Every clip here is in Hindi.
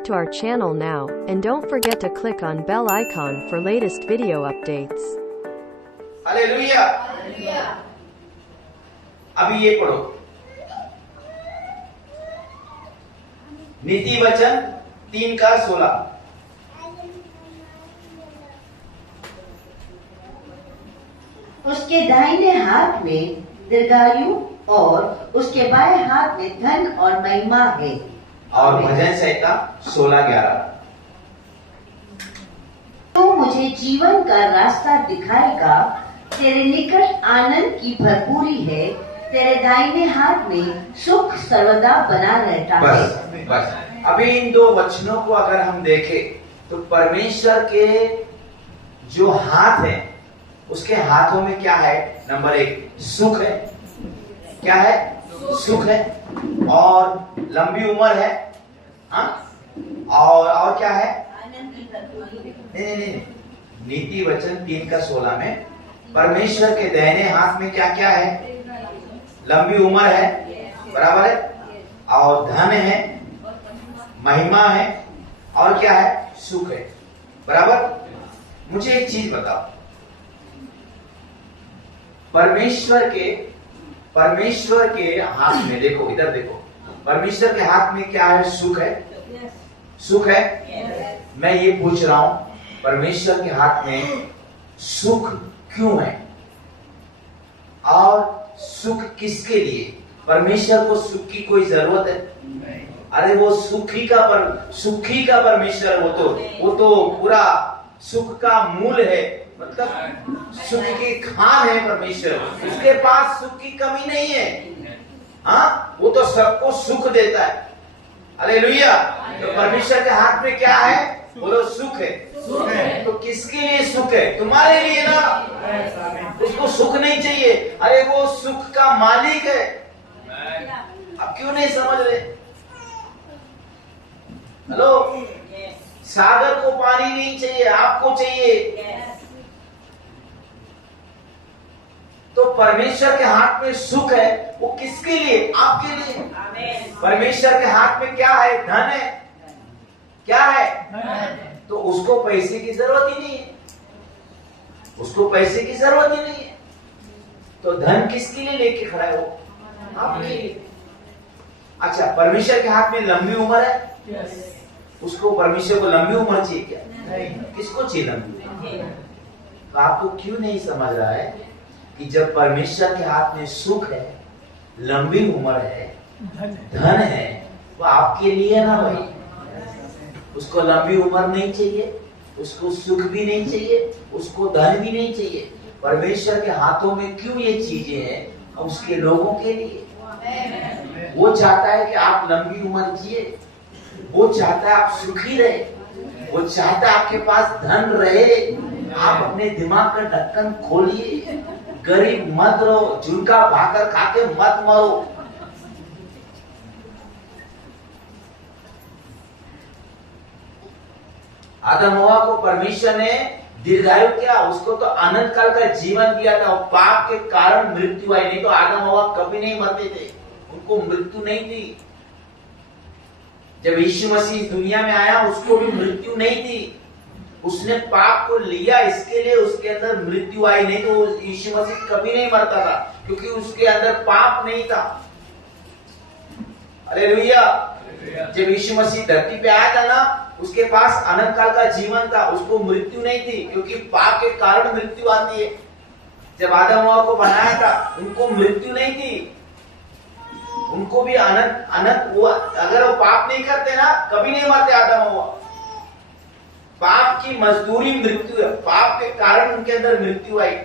Subscribe to our channel now, and don't forget to click on bell icon for latest video updates. Hallelujah. अभी ये पढ़ो, नीति वचन 3:16। उसके दाहिने हाथ में दीर्घायु और उसके बाएं हाथ में धन और महिमा है। और भजन संहिता 16:11। तू मुझे जीवन का रास्ता दिखाएगा, तेरे निकट आनंद की भरपूरी है, तेरे दाहिने हाथ में सुख सर्वदा बना रहता है। बस अभी इन दो वचनों को अगर हम देखें तो परमेश्वर के जो हाथ है, उसके हाथों में क्या है? नंबर 1 सुख है। क्या है? सुख है। और लंबी उम्र है। हाँ? और क्या है? नहीं, नीति वचन 3:16 में परमेश्वर के दाहिने हाथ में क्या क्या है? लंबी उम्र है, बराबर है, और धन है, महिमा है, और क्या है? सुख है, बराबर। मुझे एक चीज बताओ, परमेश्वर के हाथ में, देखो इधर देखो, परमेश्वर के हाथ में क्या है? सुख है। सुख है। मैं ये पूछ रहा हूं, परमेश्वर के हाथ में सुख क्यों है? और सुख किसके लिए? परमेश्वर को सुख की कोई जरूरत है? अरे वो सुखी का परमेश्वर, वो तो पूरा सुख का मूल है, मतलब सुख की खान है परमेश्वर। उसके पास सुख की कमी नहीं है। हाँ, वो तो सबको सुख देता है। हालेलुया। तो परमेश्वर के हाथ में क्या है? बोलो सुख है। तो किसके लिए सुख है? तुम्हारे लिए ना। उसको सुख नहीं चाहिए। अरे वो सुख का मालिक है। अब क्यों नहीं समझ रहे? हेलो, सागर को पानी नहीं चाहिए, आपको चाहिए। तो परमेश्वर के हाथ में सुख है, वो किसके लिए? आपके लिए। परमेश्वर के हाथ में क्या है? धन है। क्या है? तो उसको पैसे की जरूरत ही नहीं है। उसको पैसे की जरूरत ही नहीं है। तो धन किसके लिए लेके खड़ा है? वो आपके लिए। अच्छा, परमेश्वर के हाथ में लंबी उम्र है। उसको, परमेश्वर को लंबी उम्र चाहिए क्या? किसको चाहिए लंबी उम्र? तो आपको क्यों नहीं समझ रहा है कि जब परमेश्वर के हाथ में सुख है, लंबी उम्र है, धन है, वो आपके लिए ना भाई। उसको लंबी उम्र नहीं चाहिए, उसको सुख भी नहीं चाहिए, उसको धन भी नहीं चाहिए। परमेश्वर के हाथों में क्यों ये चीजें हैं? उसके लोगों के लिए। वो चाहता है कि आप लंबी उम्र जिए, वो चाहता है आप सुखी रहे, वो चाहता है आपके पास धन रहे। आप अपने दिमाग का ढक्कन खोलिए, गरीब मत रहो, झुनका भाकर खा के मत मरो। आदम हव्वा को परमेश्वर ने दीर्घायु किया, उसको तो अनंत काल का जीवन दिया था। पाप के कारण मृत्यु आई, नहीं तो आदम हव्वा कभी नहीं मरते थे, उनको मृत्यु नहीं थी। जब यीशु मसीह दुनिया में आया, उसको भी मृत्यु नहीं थी। उसने पाप को लिया, इसके लिए उसके अंदर मृत्यु आई, नहीं तो यीशु मसीह कभी नहीं मरता था, क्योंकि उसके अंदर पाप नहीं था। हालेलुया। जब यीशु मसीह धरती पे आया था ना, उसके पास अनंत काल का जीवन था, उसको मृत्यु नहीं थी, क्योंकि पाप के कारण मृत्यु आती है। जब आदम हव्वा को बनाया था, उनको मृत्यु नहीं थी, उनको भी अनंत वो, अगर वो पाप नहीं करते ना, कभी नहीं मरते आदम हव्वा। पाप की मजदूरी मृत्यु है, पाप के कारण उनके अंदर मृत्यु आई।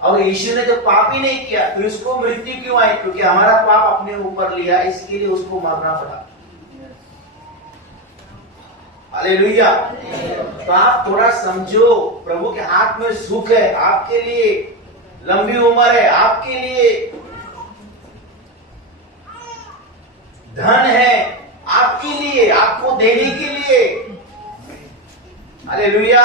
और यीशु ने जब पाप ही नहीं किया, तो उसको मृत्यु क्यों आई? क्योंकि हमारा पाप अपने ऊपर लिया, इसके लिए उसको मरना पड़ा। हालेलुया। तो आप थोड़ा समझो, प्रभु के हाथ में सुख है, आपके लिए लंबी उम्र है, आपके लिए धन है, आपके लिए, आपको देने के लिए। हालेलुया।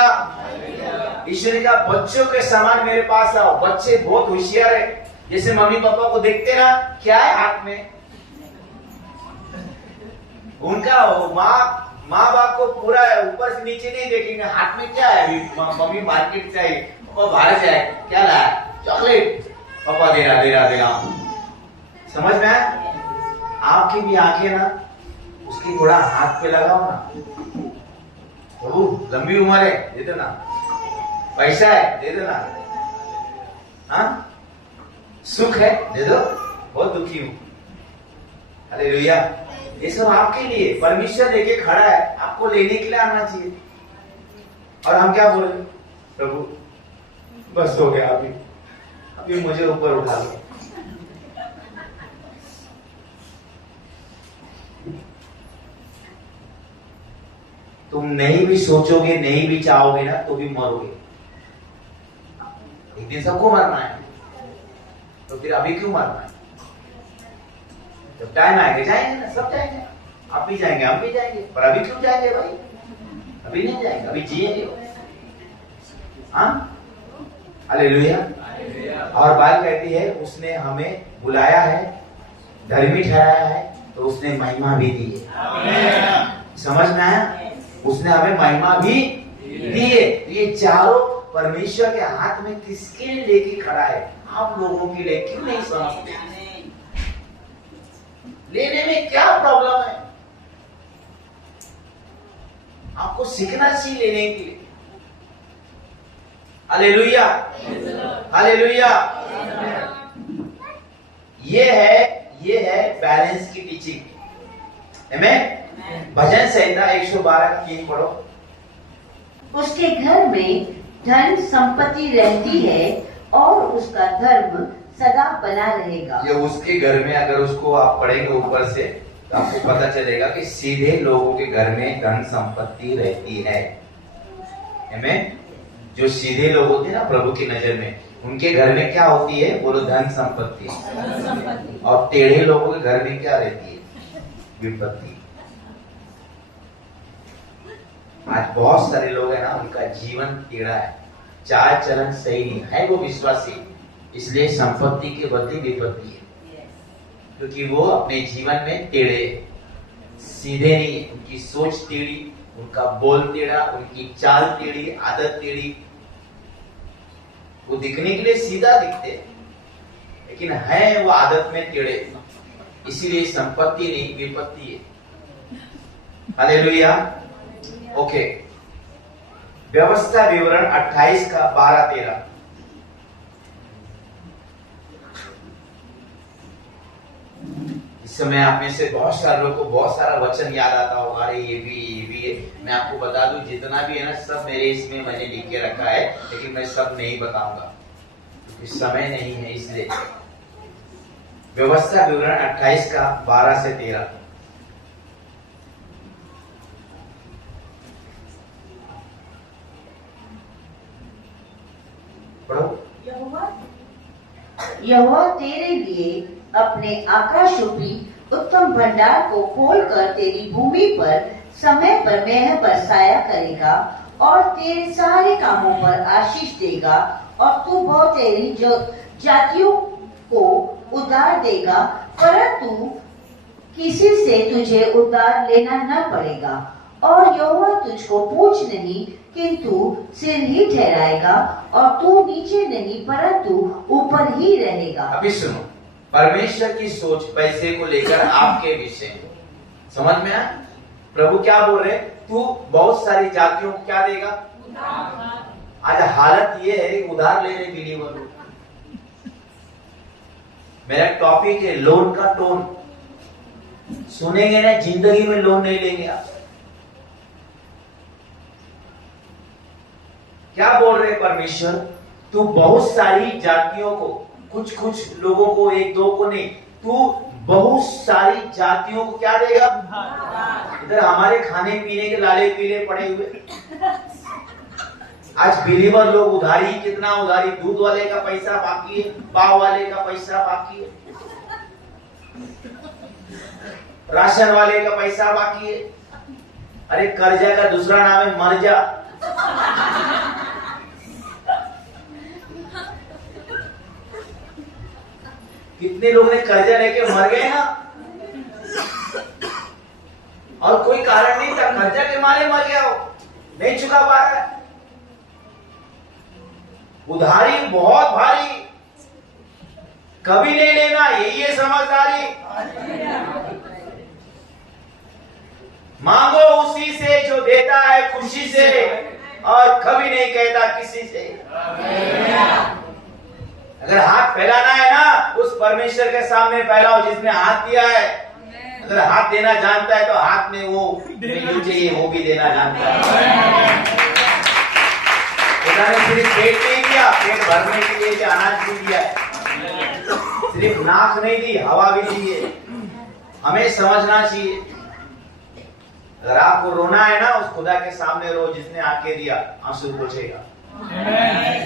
ईश्वर का बच्चों के समान मेरे पास आओ। बच्चे बहुत होशियार है, जैसे मम्मी पापा को देखते ना, क्या है हाथ में? उनका माँ माँ बाप को पूरा ऊपर से नीचे नहीं देखेंगे, हाथ में क्या है, अभी मम्मी मार्केट से आई, पापा बाहर से आए, क्या लाया, चॉकलेट, पापा दे रहा। समझ में आया? आपकी भी आंखें ना, उसकी थोड़ा हाथ पे लगाओ ना, प्रभु लंबी उम्र है दे दो ना, पैसा है दे दो ना, हाँ सुख है दे दो, बहुत दुखी हूं, हालेलुया। ये सब आपके लिए परमेश्वर लेके खड़ा है, आपको लेने के लिए आना चाहिए। और हम क्या बोल रहे, प्रभु बस हो गया, अभी मुझे ऊपर उठा लो। तुम नहीं भी सोचोगे, नहीं भी चाहोगे ना, तो भी मरोगे। एक दिन सबको मरना है, तो फिर अभी क्यों मरना है? जब टाइम आएगा जाएंगे ना, सब जाएंगे, आप भी जाएंगे, हम भी जाएंगे, पर अभी क्यों जाएंगे भाई? अभी नहीं जाएंगे, अभी जिएंगे। हाँ, हालेलुया। और बात कहती है उसने हमें बुलाया है, धर्मी ठहराया है, तो उसने महिमा भी दी है। समझ में आया? उसने हमें महिमा भी दी है। ये चारों परमेश्वर के हाथ में किसके लिए लेके खड़ा है? आप लोगों के लिए। क्यों नहीं समझते? लेने में क्या प्रॉब्लम है? आपको सीखना चाहिए लेने के लिए। Hallelujah, hallelujah. ये है बैलेंस की टीचिंग। आमेन। भजन संहिता 112 का 3 पढ़ो। उसके घर में धन संपत्ति रहती है और उसका धर्म सदा बना रहेगा। ये उसके घर में, अगर उसको आप पढ़ेंगे ऊपर से, तो आपको पता चलेगा कि सीधे लोगों के घर में धन संपत्ति रहती है। आमेन। जो सीधे लोग होते हैं ना प्रभु की नजर में, उनके घर में क्या होती है? बोलो धन संपत्ति। और टेढ़े लोगों के घर में क्या रहती है? विपत्ति। आज बहुत सारे लोग हैं ना, उनका जीवन टेढ़ा है, चाल चलन सही नहीं है, वो विश्वासी, इसलिए संपत्ति के बदले विपत्ति है, क्योंकि वो अपने जीवन में टेढ़े, सीधे नहीं, उनकी सोच टेढ़ी, उनका बोल टेढ़ा, उनकी चाल टेढ़ी, आदत टेढ़ी। वो दिखने के लिए सीधा दिखते, लेकिन है वो आदत में टेढ़े, इसीलिए संपत्ति नहीं विपत्ति है। हालेलुया। ओके, व्यवस्था विवरण 28 का 12-13। इस समय आप में से बहुत सारे लोगों को बहुत सारा वचन याद आता होगा, अरे ये भी है। मैं आपको बता दूं, जितना भी है ना, सब मेरे इसमें मैंने लिख के रखा है, लेकिन मैं सब नहीं बताऊंगा क्योंकि समय नहीं है, इसलिए। व्यवस्था विवरण 28 का 12 से 13। यहोवा तेरे लिए अपने आकाश रूपी उत्तम भंडार को खोलकर तेरी भूमि पर समय पर मेह बरसाया करेगा और तेरे सारे कामों पर आशीष देगा, और तू बहुत तेरी जातियों को उधार देगा, परंतु किसी से तुझे उधार लेना न पड़ेगा। और यहोवा तुझको पूछ नहीं किंतु सिर ही ठहराएगा, और तू नीचे नहीं परंतु ऊपर ही रहेगा। अभी सुनो, परमेश्वर की सोच पैसे को लेकर आपके विषय में समझ में आया? प्रभु क्या बोल रहे? तू बहुत सारी जातियों को क्या देगा? आज हालत ये है, उधार ले रहे बिलीवर लोग। मेरा टॉपिक है लोन का टोन। सुनेंगे ना, जिंदगी में लोन नहीं लेंगे आप। क्या बोल रहे परमेश्वर? तू बहुत सारी जातियों को, कुछ लोगों को, एक दो को नहीं, तू बहुत सारी जातियों को क्या देगा? इधर हमारे खाने पीने के लाले पीले पड़े हुए। आज बिलीवर लोग उधारी, कितना उधारी, दूध वाले का पैसा बाकी है, पाव वाले का पैसा बाकी है, राशन वाले का पैसा बाकी है। अरे कर्जा का दूसरा नाम है मर्जा। कितने लोग ने कर्जा लेके मर गए ना, और कोई कारण नहीं था, कर्जा के मारे मर गया, वो नहीं चुका पा रहा है, उधारी बहुत भारी, कभी नहीं लेना, यही है समझदारी। मांगो उसी से जो देता है खुशी से और कभी नहीं कहता किसी से। अगर हाथ फैलाना है ना, उस परमेश्वर के सामने फैलाओ जिसने हाथ दिया है। अगर हाथ देना जानता है तो हाथ में वो जो चाहिए वो भी देना जानता है। खुदा ने सिर्फ पेट नहीं दिया, पेट भरने के लिए भी अनाज भी दिया है, सिर्फ नाक नहीं दी, हवा भी दी है। हमें समझना चाहिए, अगर आपको रोना है ना, उस खुदा के सामने रो जिसने आके दिया, आंसू पोंछेगा।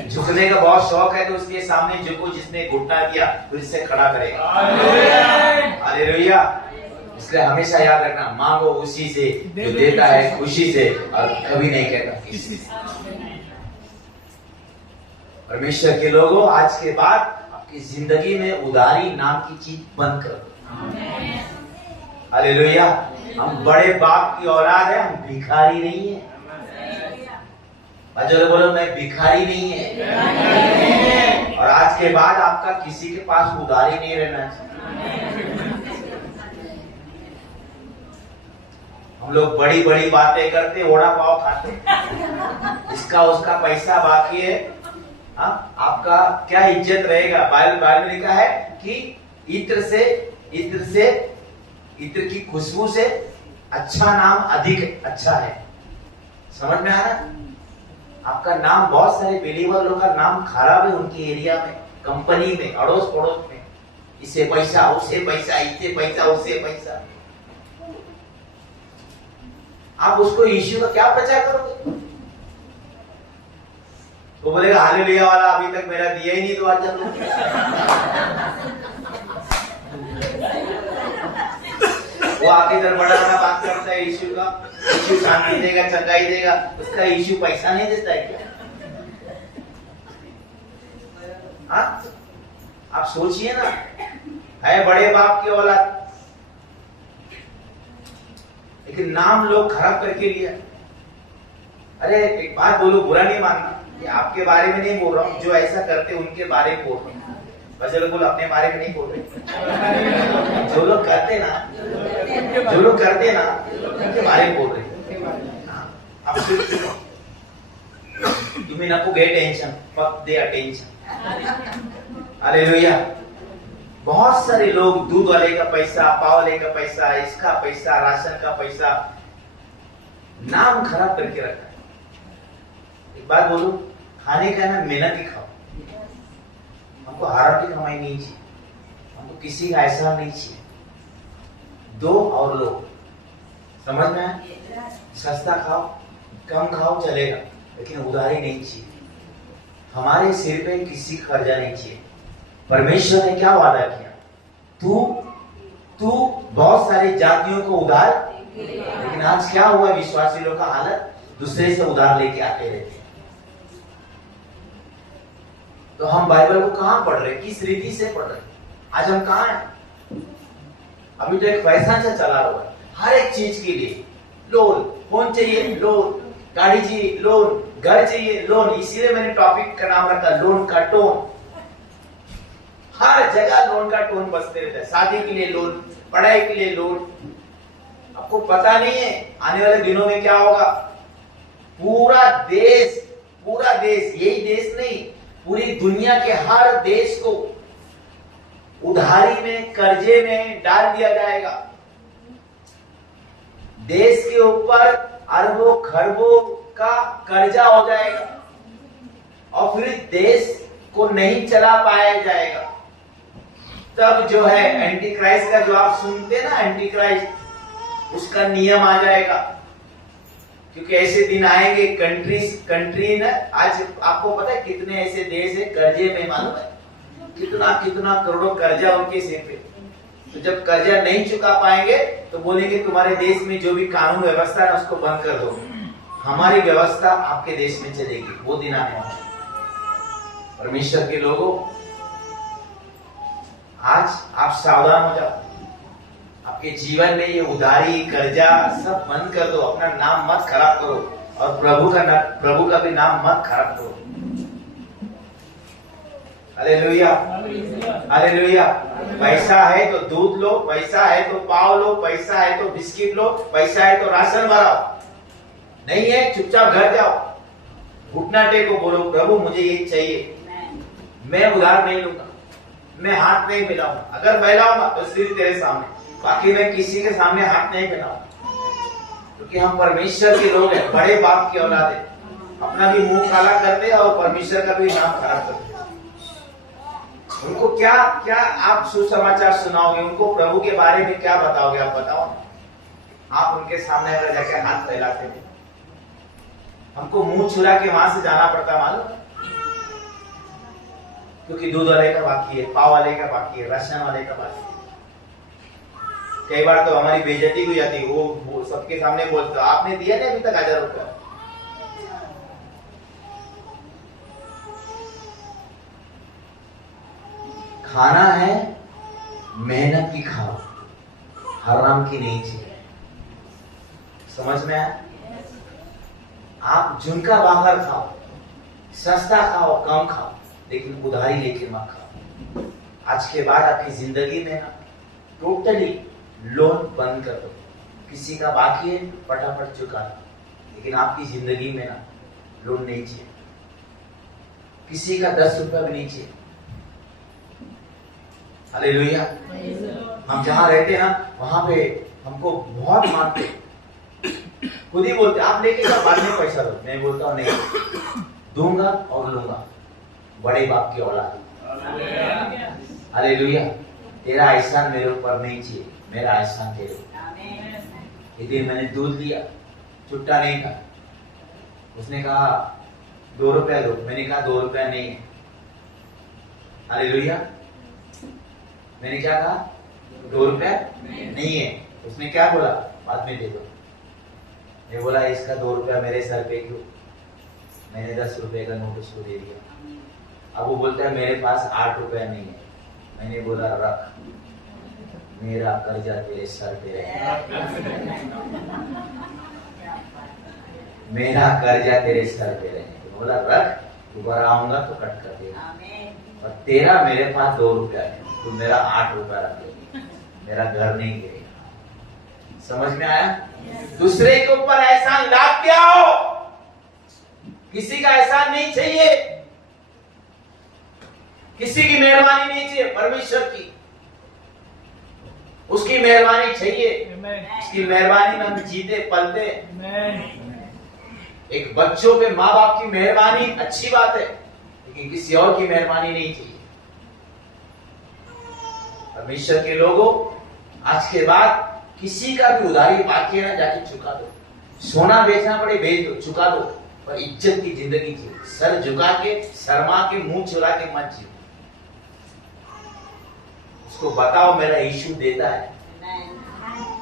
झुकने का बहुत शौक है तो उसके सामने झुको जिसने घुटना दिया, फिर से खड़ा करेगा। हालेलुया। इसलिए हमेशा याद रखना, मांगो उसी से जो देता है खुशी से और कभी नहीं कहता किसी से। परमेश्वर के लोगों, आज के बाद आपकी जिंदगी में उधारी नाम की चीज बंद करो। हालेलुया। हम बड़े बाप की औलाद है, हम भिखारी नहीं है। जो बोलो मैं भिखारी नहीं है। और आज के बाद आपका किसी के पास उधारी नहीं रहना चाहिए। हम लोग बड़ी बड़ी बातें करते, वड़ा पाव खाते, इसका उसका पैसा बाकी है। हाँ, आपका क्या इज्जत रहेगा? बाइबल में लिखा है कि इत्र की खुशबू से अच्छा नाम अधिक अच्छा है। समझ में आ रहा है? आपका नाम, बहुत सारे बिलीवर लोग का नाम खराब है उनके एरिया में, कंपनी में, अड़ोस पड़ोस में। इसे पैसा, उसे पैसा, इसे पैसा, उसे पैसा। आप उसको यीशु का क्या प्रचार करोगे? वो बोलेगा हालेलुया वाला अभी तक मेरा दिया ही नहीं, तो आज वो आके इधर बड़ा बड़ा बात करता है यीशु का, यीशु शांति देगा, चंगाई देगा, उसका यीशु पैसा नहीं देता है क्या? हाँ, आप सोचिए ना, है बड़े बाप की औलाद, लेकिन नाम लोग खराब करके लिया। अरे एक बात बोलो, बुरा नहीं मानना, ये आपके बारे में नहीं बोल रहा हूँ, जो ऐसा करते उनके बारे में बोल रहा हूँ। बस लोग बोलो अपने बारे में नहीं बोल रहे। जो लोग करते ना उनके बारे में बोल रहे। अब तुम्हें नको गे टेंशन, फक दे अटेंशन। हालेलुया। बहुत सारे लोग दूध वाले का पैसा, पाव वाले का पैसा, इसका पैसा, राशन का पैसा, नाम खराब करके रखा है। एक बात बोलूं, खाने का ना मेहनत ही खाओ। हमको हारा की कमाई नहीं चाहिए, हमको किसी का ऐसा नहीं चाहिए। दो और लो, समझ में आया? सस्ता खाओ, कम खाओ चलेगा, लेकिन उधारी नहीं चाहिए। हमारे सिर पे किसी का कर्जा नहीं चाहिए। परमेश्वर ने क्या वादा किया? तू बहुत सारी जातियों को उधार, लेकिन आज क्या हुआ? विश्वासी लोग का हालत, दूसरे से उधार लेके आते रहते हैं। तो हम बाइबल को कहां पढ़ रहे, किस रीति से पढ़ रहे? आज हम कहां हैं? अभी तो एक फैशन से चला हुआ है, हर एक चीज के लिए लोन, फोन चाहिए लोन, गाड़ी चाहिए लोन, घर चाहिए लोन। इसीलिए मैंने टॉपिक का नाम रखा लोन का टोन। हर जगह लोन का टोन बजते रहता है। शादी के लिए लोन, पढ़ाई के लिए लोन। आपको पता नहीं है आने वाले दिनों में क्या होगा? पूरा देश, यही देश नहीं, पूरी दुनिया के हर देश को उधारी में, कर्जे में डाल दिया जाएगा। देश के ऊपर अरबों खरबों का कर्जा हो जाएगा और फिर देश को नहीं चला पाया जाएगा। तब जो है एंटी क्राइस्ट का, जो आप सुनते ना एंटी क्राइस्ट, उसका नियम आ जाएगा। क्योंकि ऐसे दिन आएंगे, कंट्री ना, आज आपको पता है कितने ऐसे देश है कर्जे में, मालूम है? कितना करोड़ों कर्जा उनके सिर पे। तो जब कर्जा नहीं चुका पाएंगे तो बोलेंगे तुम्हारे देश में जो भी कानून व्यवस्था है उसको बंद कर दो, हमारी व्यवस्था आपके देश में चलेगी। वो दिन आने वाला है। परमेश्वर के लोगों, आज आप सावधान हो जाओ। आपके जीवन में ये उधारी कर्जा सब बंद कर दो, अपना नाम मत खराब करो और प्रभु का भी नाम मत खराब करो। Hallelujah, hallelujah. पैसा है तो दूध लो, पैसा है तो पाव लो, पैसा है तो बिस्किट लो, पैसा है तो राशन भराओ। नहीं है चुपचाप घर जाओ, घुटना टेको, बोलो प्रभु मुझे ये चाहिए, मैं उधार नहीं लूंगा, मैं हाथ नहीं मिलाऊंगा। अगर फैलाऊंगा तो सिर्फ तेरे सामने, बाकी मैं किसी के सामने हाथ नहीं मिलाऊंगा। क्योंकि हम परमेश्वर के लोग हैं, बड़े बाप की औलाद है। अपना भी मुंह काला करते और परमेश्वर का भी नाम खराब करते। उनको क्या क्या आप सुसमाचार सुनाओगे, उनको प्रभु के बारे में क्या बताओगे? आप बताओ। आप उनके सामने अगर जाके हाथ फैलाते हैं, हमको मुंह छुरा के वहां से जाना पड़ता मालूम, क्योंकि दूध वाले का बाकी है, पाव वाले का बाकी है, राशन वाले का बाकी है। कई बार तो हमारी बेइज्जती भी जाती है, वो सबके सामने बोलते आपने दिया नहीं अभी तक 1000 रुपया। खाना है मेहनत की खाओ, हराम की नहीं चाहिए। समझ में आया? आप झुमका बाहर खाओ, सस्ता खाओ, कम खाओ, लेकिन उधारी लेके मत खाओ। आज के बाद आपकी जिंदगी में ना टोटली लोन बंद कर दो। किसी का बाकी है फटाफट चुका दो, लेकिन आपकी जिंदगी में ना लोन नहीं चाहिए, किसी का 10 रुपया भी नहीं चाहिए। हालेलुया। हम जहां रहते हैं ना वहां पे हमको बहुत मानते, खुद ही बोलते आप लेके जाओ, बाद में पैसा दो। मैं बोलता हूँ नहीं, दूंगा और लूंगा, बड़े बाप की औलाद। हालेलुया। तेरा एहसान मेरे ऊपर नहीं चाहिए, मेरा एहसान तेरे ऊपर। एक दिन मैंने दूध लिया, छुट्टा नहीं था। उसने कहा 2 रुपया दो, मैंने कहा 2 रुपया नहीं है। हालेलुया। मैंने क्या कहा? 2 रुपया नहीं है। उसने क्या बोला? बाद में दे दो। मैं बोला इसका 2 रुपया मेरे सर पे क्यों? मैंने 10 रुपए का नोट उसको दे दिया। अब वो बोलता है मेरे पास 8 रुपया नहीं है। मैंने बोला रख, मेरा कर्जा तेरे सर पे रहेगा, मेरा कर्जा तेरे सर पे रहेगा। बोला रख, दोबारा आऊंगा तो कट कर देगा। और तेरा मेरे पास 2 रुपया है, तो मेरा 8 रुपया रख ले, मेरा घर नहीं गिरेगा। समझ में आया? दूसरे के ऊपर एहसान लाद के आओ, किसी का एहसान नहीं चाहिए, किसी की मेहरबानी नहीं चाहिए, परमेश्वर की, उसकी मेहरबानी चाहिए। उसकी मेहरबानी में हम जीते पलते। एक बच्चों पे माँ बाप की मेहरबानी अच्छी बात है, लेकिन किसी और की मेहरबानी नहीं चाहिए। परमेश्वर के लोगों, आज के बाद किसी का भी उधारी बाकी है ना, जाके चुका दो। सोना बेचना पड़े बेच दो, चुका दो, पर इज्जत की जिंदगी जियो। सर झुका के, शर्मा के, मुंह चुरा के मत जियो। उसको बताओ मेरा यीशु देता है।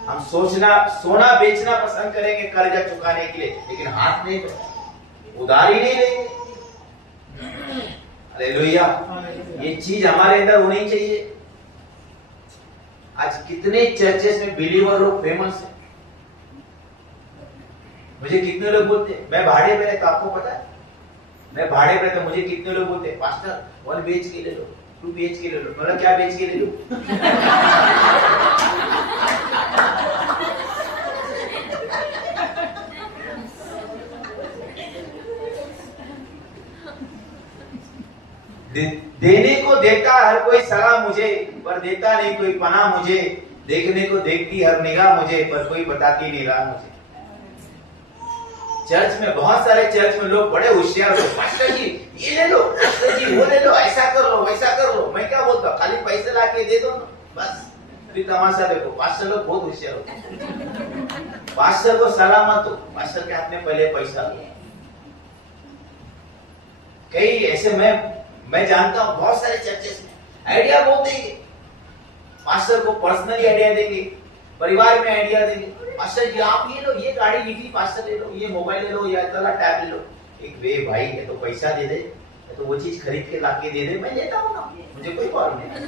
हम सोना बेचना पसंद करेंगे कर्जा चुकाने के लिए, लेकिन हाथ नहीं बढ़ाएंगे, उधारी नहीं लेंगे। हालेलुया। ये चीज हमारे अंदर होनी चाहिए। आज कितने चर्चेस में बिलीवर लोग फेमस है। मुझे कितने लोग बोलते हैं मैं भाड़े पे रहता, आपको पता है मैं भाड़े पे रहता, मुझे कितने लोग बोलते हैं पास्टर 1 BHK ले लो, 2 BHK ले लो। मतलब क्या BHK ले लो? देने को देता हर कोई सलाह मुझे, पर देता नहीं कोई पनाह मुझे। देखने को देखती हर निगाह मुझे, पर कोई बताती नहीं राह मुझे। चर्च में बहुत सारे चर्च में लोग बड़े होशियार होते, पास्टर जी ये ले लो, पास्टर जी वो ले लो, ऐसा कर लो वैसा कर लो। मैं क्या बोलता हूँ, खाली पैसे ला के दे दो ना बस। फिर तमाशा देखो, पास्टर लोग बहुत होशियार होते। पास्टर को सलाह मत दो, पास्टर के हाथ में पहले पैसा लो। कई ऐसे मैं जानता हूं बहुत सारे चर्चेस में आइडिया बहुत देंगे, पास्टर को पर्सनली आइडिया देंगे, परिवार में आइडिया देंगे। पास्टर जी आप ये लो, ये गाड़ी लीजिए, पास्टर ले लो, ये मोबाइल ले लो, या इतना टैब ले लो। एक वे भाई है तो पैसा दे दे, तो वो चीज खरीद के लाके दे दे, मैं लेता हूँ ना, मुझे कोई प्रॉब्लम नहीं।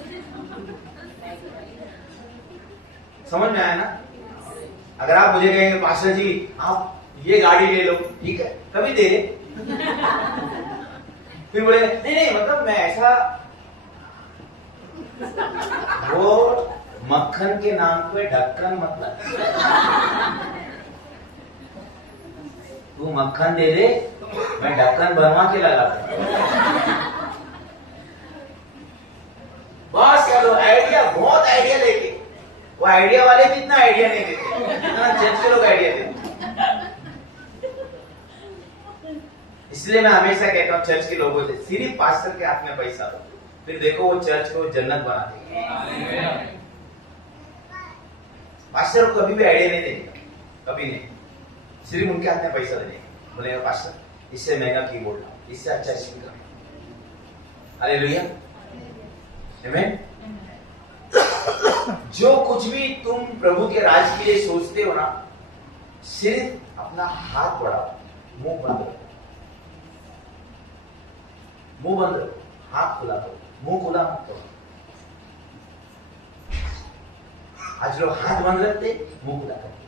समझ में आया ना? अगर आप मुझे कहेंगे पास्टर जी आप ये गाड़ी ले लो, ठीक है, कभी दे दे। फिर बोले नहीं नहीं मतलब मैं ऐसा, वो मक्खन के नाम पे ढक्कन मतलब, तू मक्खन दे दे मैं ढक्कन बनवा के लगा बस करो आइडिया, बहुत आइडिया लेके। वो आइडिया वाले भी इतना आइडिया नहीं देते जितना चर्च के लोग आइडिया देते। इसलिए मैं हमेशा कहता हूँ चर्च के लोगों से सिर्फ पास्टर के हाथ में पैसा दो, फिर देखो वो चर्च को जन्नत बना देंगे। पास्टर को कभी भी आइडिया नहीं देंगे, कभी नहीं, सिर्फ उनके हाथ में पैसा देंगे। बोलेगा पास्टर इससे महंगा कीबोर्ड लाओ, इससे अच्छा स्पीकर। हालेलुया, आमीन। जो कुछ भी तुम प्रभु के राज के लिए सोचते हो ना, सिर्फ अपना हाथ बढ़ाओ, मुंह बंद रखो, मुंह बंद रखो, हाथ खुला करो, मुंह खुला मत करो। आज लोग हाथ बंद रखते, मुंह खुला करते।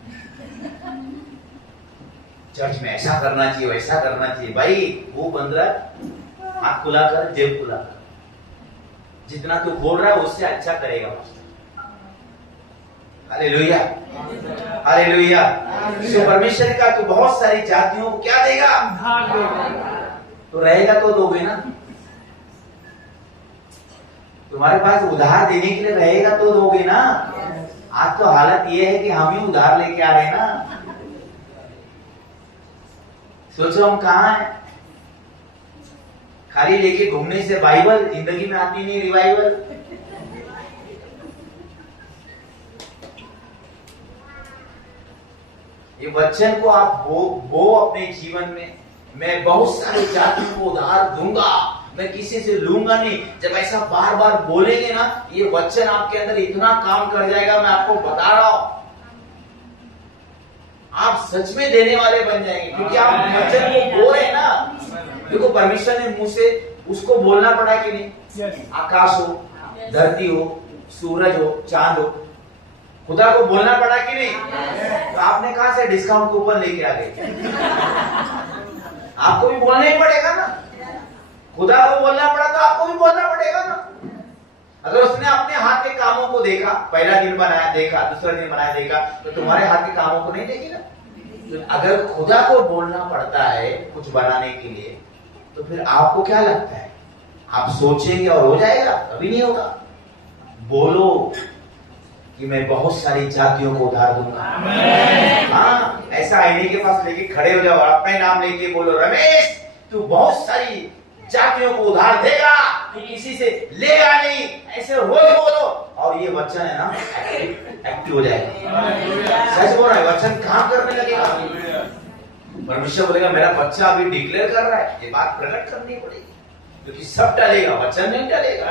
चर्च में ऐसा करना चाहिए, वैसा करना चाहिए। भाई मुंह बंद रख, हाथ खुला कर, जेब खुला कर। जितना तू बोल रहा है उससे अच्छा करेगा। Hallelujah, hallelujah. सो परमेश्वर का तो बहुत सारी जातियों को क्या देगा? तो रहेगा तो दोगे ना। तुम्हारे पास उधार देने के लिए रहेगा तो दोगे ना। आज तो हालत ये है कि हम ही उधार लेके आ रहे हैं ना। सोचो हम कहाँ हैं? खाली लेके घूमने से बाइबल जिंदगी में आती नहीं, रिवाइवल। ये वचन को आप वो अपने जीवन में, मैं बहुत सारी जातियों को उधार दूंगा, मैं किसी से लूंगा नहीं। जब ऐसा बार बार बोलेंगे ना, ये वचन आपके अंदर इतना काम कर जाएगा, मैं आपको बता रहा हूं। आप सच में देने वाले बन जाएंगे, क्योंकि आप वचन को बोल रहे हैं ना। देखो परमेश्वर ने मुंह से उसको बोलना पड़ा कि नहीं? आकाश हो, धरती हो, सूरज हो, चांद हो, खुदा को बोलना पड़ा कि नहीं? तो आपने कहां से डिस्काउंट कूपन लेके आ गए? आपको भी बोलना ही पड़ेगा ना। खुदा को बोलना पड़ा तो आपको भी बोलना पड़ेगा ना। अगर उसने अपने हाथ के कामों को देखा, पहला दिन बनाया देखा, दूसरा दिन बनाया देखा, तो तुम्हारे हाथ के कामों को नहीं देखेगा? तो अगर खुदा को बोलना पड़ता है कुछ बनाने के लिए, तो फिर आपको क्या लगता है आप सोचेंगे और हो जाएगा? कभी नहीं होगा। बोलो कि मैं बहुत सारी जातियों को उधार दूंगा। हाँ, ऐसा आईने के पास लेके खड़े हो जाओ, अपने नाम लेके बोलो, रमेश तू बहुत सारी जातियों को उधार देगा, तू किसी से लेगा नहीं, ऐसे रोज बोलो। और ये वचन है ना, एक्टिव हो जाएगा। सच बोल रहा है, वचन काम करने लगेगा। परमेश्वर बोलेगा मेरा बच्चा अभी डिक्लेयर कर रहा है, ये बात प्रकट करनी पड़ेगी, क्योंकि सब टलेगा, वचन नहीं टलेगा।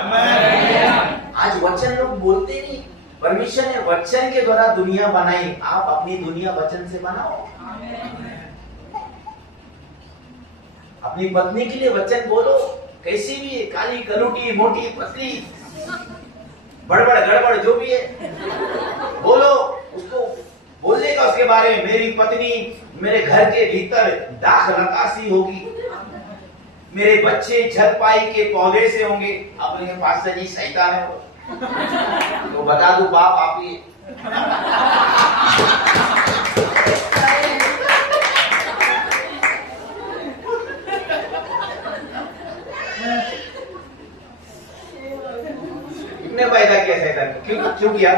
आज वचन लोग बोलते नहीं। परमेश्वर ने वचन के द्वारा दुनिया बनाई, आप अपनी दुनिया वचन से बनाओ। अपनी पत्नी के लिए वचन बोलो, कैसी भी है, काली कलूटी मोटी पतली बड़बड़ गड़बड़ जो भी है, बोलो उसको। बोलने का उसके बारे में, मेरी पत्नी मेरे घर के भीतर दाख रकासी होगी, मेरे बच्चे छत पाई के पौधे से होंगे। अपने पास से जी शैतान है वो, तो बता दो बाप आप ही। कितने पैदा किया शैतान को? क्यों किया?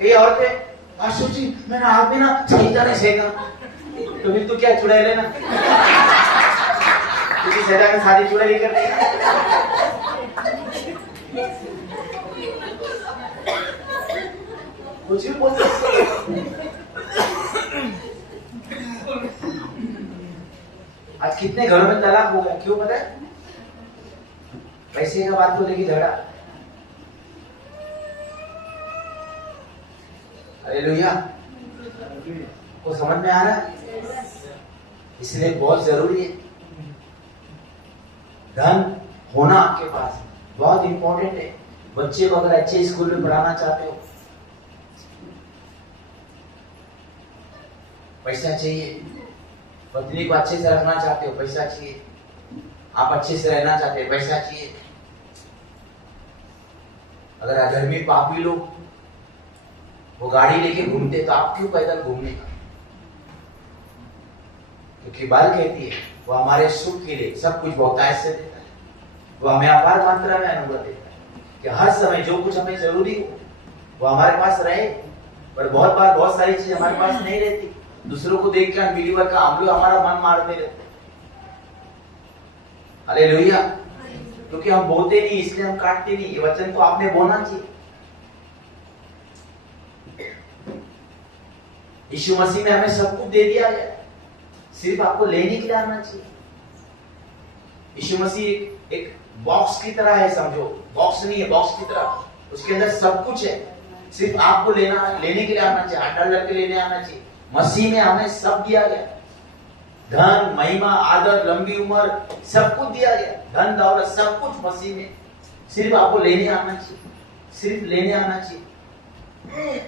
कई औरतें पास्टर जी मेरा आप ना शैतान है, शैतान। तो फिर तू क्या चुड़ैल है ना? किसी शैतान में शादी चुड़ैल कर रही है। कुछ भी बोल सकते। आज कितने घरों में तलाक हो गया, क्यों पता है? पैसे का बात को लेके झगड़ा। हालेलुया, को समझ में आ रहा है? इसलिए बहुत जरूरी है धन होना आपके पास, बहुत इंपॉर्टेंट है। बच्चे को अगर अच्छे स्कूल में पढ़ाना चाहते हो, पैसा चाहिए। पत्नी को अच्छे से रखना चाहते हो, पैसा चाहिए। आप अच्छे से रहना चाहते हो, पैसा चाहिए। अगर अधर्मी पापी लोग वो गाड़ी लेके घूमते तो आप क्यों पैदल घूमने का? क्योंकि बाइबल कहती है वो हमारे सुख के लिए सब कुछ बहुतायत से देता है। वो हमें अपार मात्रा में अनुभव देता है कि हर समय जो कुछ हमें जरूरी हो वो हमारे पास रहे। पर बहुत बार बहुत सारी चीज हमारे पास नहीं रहती। दूसरों को देख के अनबिलीवर का हम लोग हमारा मन मारते रहते। हालेलुया। क्योंकि हम बोलते नहीं इसलिए हम काटते नहीं। ये वचन तो आपने बोलना चाहिए। यीशु मसीह ने हमें सब कुछ दे दिया है, सिर्फ आपको लेने के लिए आना चाहिए। यीशु मसीह एक बॉक्स की तरह है, समझो। बॉक्स नहीं है, बॉक्स की तरह, उसके अंदर सब कुछ है। सिर्फ आपको लेने के लिए आना चाहिए, हाथ डाल के लेने आना चाहिए। मसीह में हमें सब दिया गया, धन, महिमा, आदर, लंबी उम्र, सब कुछ दिया गया। धन दौलत सब कुछ मसीह में। सिर्फ आपको लेने आना चाहिए, सिर्फ लेने आना चाहिए।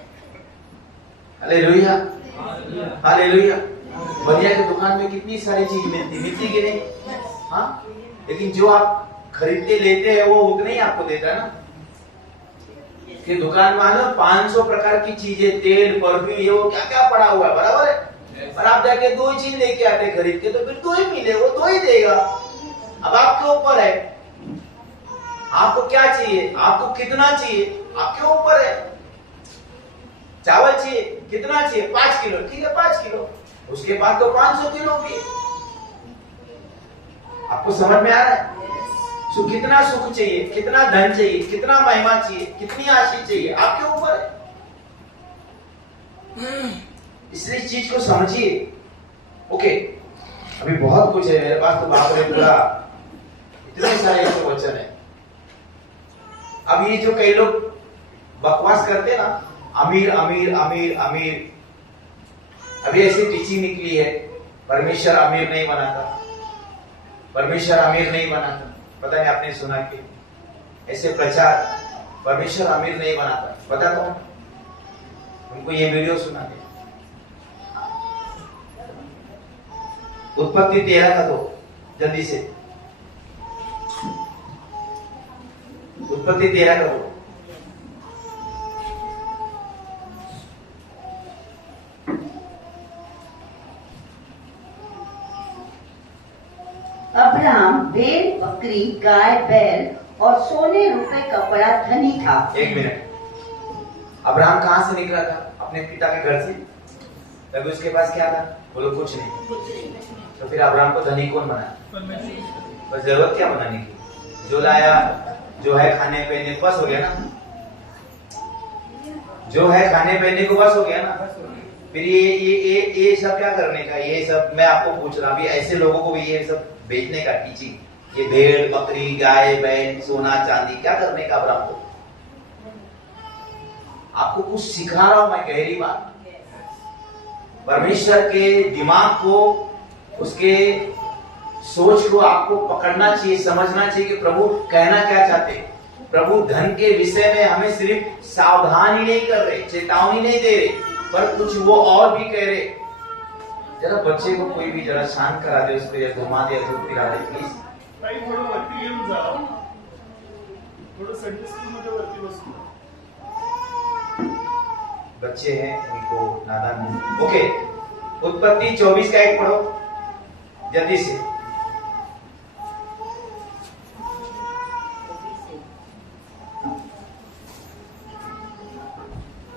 Hallelujah, hallelujah. बढ़िया की दुकान में कितनी सारी चीज मिलती कि नहीं? हाँ, लेकिन जो आप खरीदते लेते हैं वो उतना ही आपको देता है ना। कि दुकान वालों 500 प्रकार की चीजें, तेल, परफ्यूम, ये वो क्या क्या पड़ा हुआ है, बराबर है। और आप जाके 2 ही चीज लेके आते खरीद के, तो फिर 2 ही मिले, वो 2 ही देगा। अब आपके ऊपर है, आपको क्या चाहिए, आपको कितना चाहिए, आपके ऊपर है। चावल चाहिए, कितना चाहिए? 5 किलो, ठीक है 5 किलो। उसके बाद तो 500 किलो भी। आपको समझ में आ रहा है? कितना सुख चाहिए, कितना धन चाहिए, कितना महिमा चाहिए, कितनी आशीष चाहिए, आपके ऊपर है। इसलिए इस चीज को समझिए। ओके, अभी बहुत कुछ है मेरे पास, तो बाप रे पूरा इतने सारे ऐसे वचन है। अब ये जो कई लोग बकवास करते ना, अमीर अमीर अमीर अमीर, अभी ऐसी टीचिंग निकली है, परमेश्वर अमीर नहीं बनाता, परमेश्वर अमीर नहीं बनाता। पता नहीं आपने सुना कि ऐसे प्रचार, परमेश्वर अमीर नहीं बनाता। पता कौन? उनको ये वीडियो सुना दे। उत्पत्ति 13 का दो जल्दी से, उत्पत्ति 13 का दो। अब्राहम भेड़, बकरी, गाय, बैल और सोने रुपए का बड़ा धनी था। 1 मिनट, अब्राहम कहां से निकला था? अपने पिता के घर से। तब उसके पास क्या था? बोलो कुछ नहीं। तो फिर अब्राहम को धनी कौन बनाया? बस जरूरत क्या बनाने की? जो लाया, जो है खाने पहने को बस हो गया ना। जो है खाने पहने को बस हो गया ना। फिर ये सब क्या करने का? ये सब मैं आपको पूछ रहा हूँ, ऐसे लोगों को भी ये सब बेचने का टीचिंग, ये भेड़, बकरी, गाय, बैल, सोना, चांदी, क्या करने का अब्राहम को? आपको कुछ सिखा रहा हूं मैं, गहरी बात। परमेश्वर के दिमाग को, उसके सोच को आपको पकड़ना चाहिए, समझना चाहिए कि प्रभु कहना क्या चाहते। प्रभु धन के विषय में हमें सिर्फ सावधान ही नहीं कर रहे, चेतावनी नहीं दे रहे, पर कुछ वो और भी कह रहे। जरा बच्चे को कोई भी जरा शांत करा दे, उसको या घुमा दे, दूध पिला दे प्लीज। थोडं वरती घेऊन जा, थोडं संडे स्कूल मध्ये वरती बसू। बच्चे हैं, उनको नादान। ओके, उत्पत्ति 24 का 1 पढ़ो जल्दी से।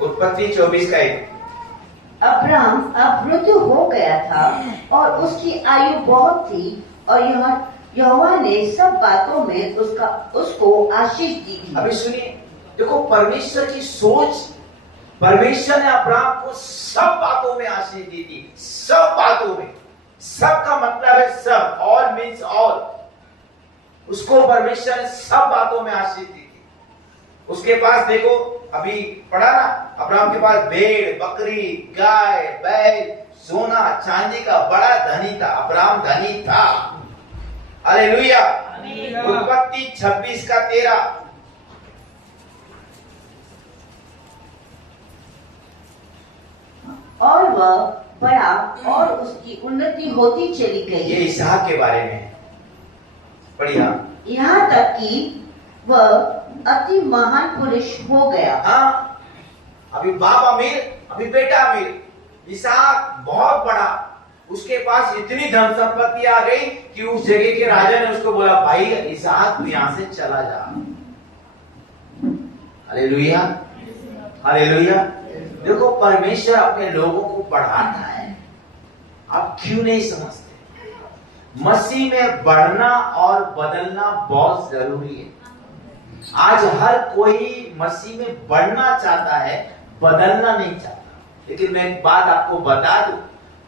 उत्पत्ति 24 का 1। अब्राहम अब वृद्ध हो गया था और उसकी आयु बहुत थी, और यहोवा ने सब बातों में उसको आशीष दी थी। अभी सुनिए, देखो परमेश्वर की सोच, परमेश्वर ने अब्राहम को सब बातों में आशीष दी थी। सब बातों में, सब का मतलब है सब, ऑल मीन्स ऑल। उसको परमेश्वर ने सब बातों में आशीष दी थी। उसके पास देखो, अभी पढ़ा ना, अब्राहम के पास भेड़, बकरी, गाय, बैल, सोना, चांदी का बड़ा धनी था। अब्राहम धनी था। हालेलुया। उत्पत्ति 26 का 13। और वह बढ़ा और उसकी उन्नति होती चली ये गई, इसहाक के बारे में है। बढ़िया। यहाँ तक कि वह अति महान पुरुष हो गया। हाँ, अभी बाप अमीर, अभी बेटा अमीर। इसहाक बहुत बड़ा, उसके पास इतनी धन संपत्ति आ गई कि उस जगह के राजा ने उसको बोला, भाई इसहाक तू यहां से चला जा। Hallelujah, hallelujah. देखो, परमेश्वर अपने लोगों को बढ़ाता है। आप क्यों नहीं समझते? मसीह में बढ़ना और बदलना बहुत जरूरी है। आज हर कोई मसीह में बढ़ना चाहता है, बदलना नहीं चाहता। लेकिन मैं एक बात आपको बता दूं,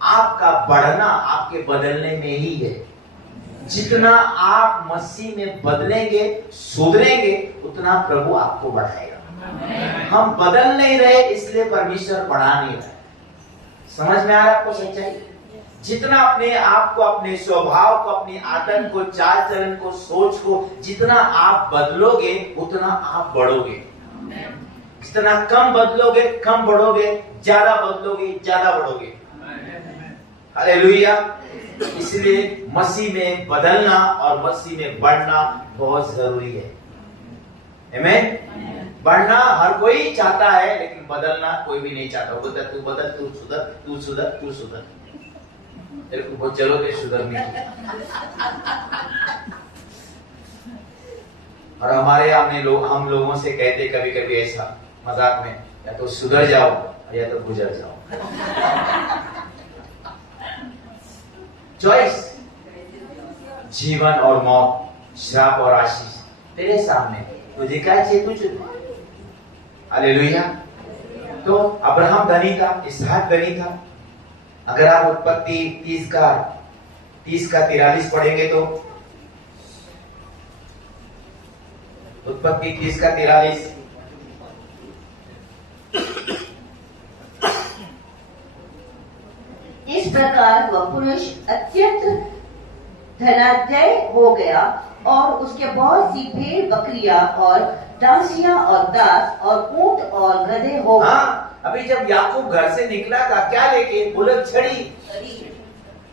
आपका बढ़ना आपके बदलने में ही है। जितना आप मसीह में बदलेंगे, सुधरेंगे, उतना प्रभु आपको बढ़ाएगा। हम बदल नहीं रहे, इसलिए परमेश्वर बढ़ा नहीं रहा। समझ में आ रहा है आपको सच्चाई? जितना अपने आप को, अपने स्वभाव को, अपनी आदत को, चाल चलन को, सोच को जितना आप बदलोगे, उतना आप बढ़ोगे। जितना कम बदलोगे, कम बढ़ोगे, ज्यादा बदलोगे, ज्यादा बढ़ोगे। हालेलुया। इसलिए मसीह में बदलना और मसीह में बढ़ना बहुत जरूरी है। आमीन। बढ़ना हर कोई चाहता है, लेकिन बदलना कोई भी नहीं चाहता। बोलता तू बदल, तू सुधर, तू सुधर, तू सुधर। तेरे को बहुत चलो के सुधरने की। और हमारे हम लोगों से कहते कभी कभी ऐसा मजाक में, या तो सुधर जाओ या तो गुजर जाओ। चॉइस, जीवन और मौत, श्राप और आशीष तेरे सामने, तुझे क्या चाहिए तू चुन। हालेलुया। तो अब्राहम धनी था, इसहाक धनी था। अगर आप उत्पत्ति 30 का 43 पढ़ेंगे तो उत्पत्ति 30 का 43, इस प्रकार वह पुरुष अत्यंत धनाढ्य हो गया और उसके बहुत सी भेड़ बकरियां और दासियां और दास और ऊंट और गधे हो गए। हाँ, अभी जब याकूब घर से निकला था, क्या लेके? बुलक छड़ी।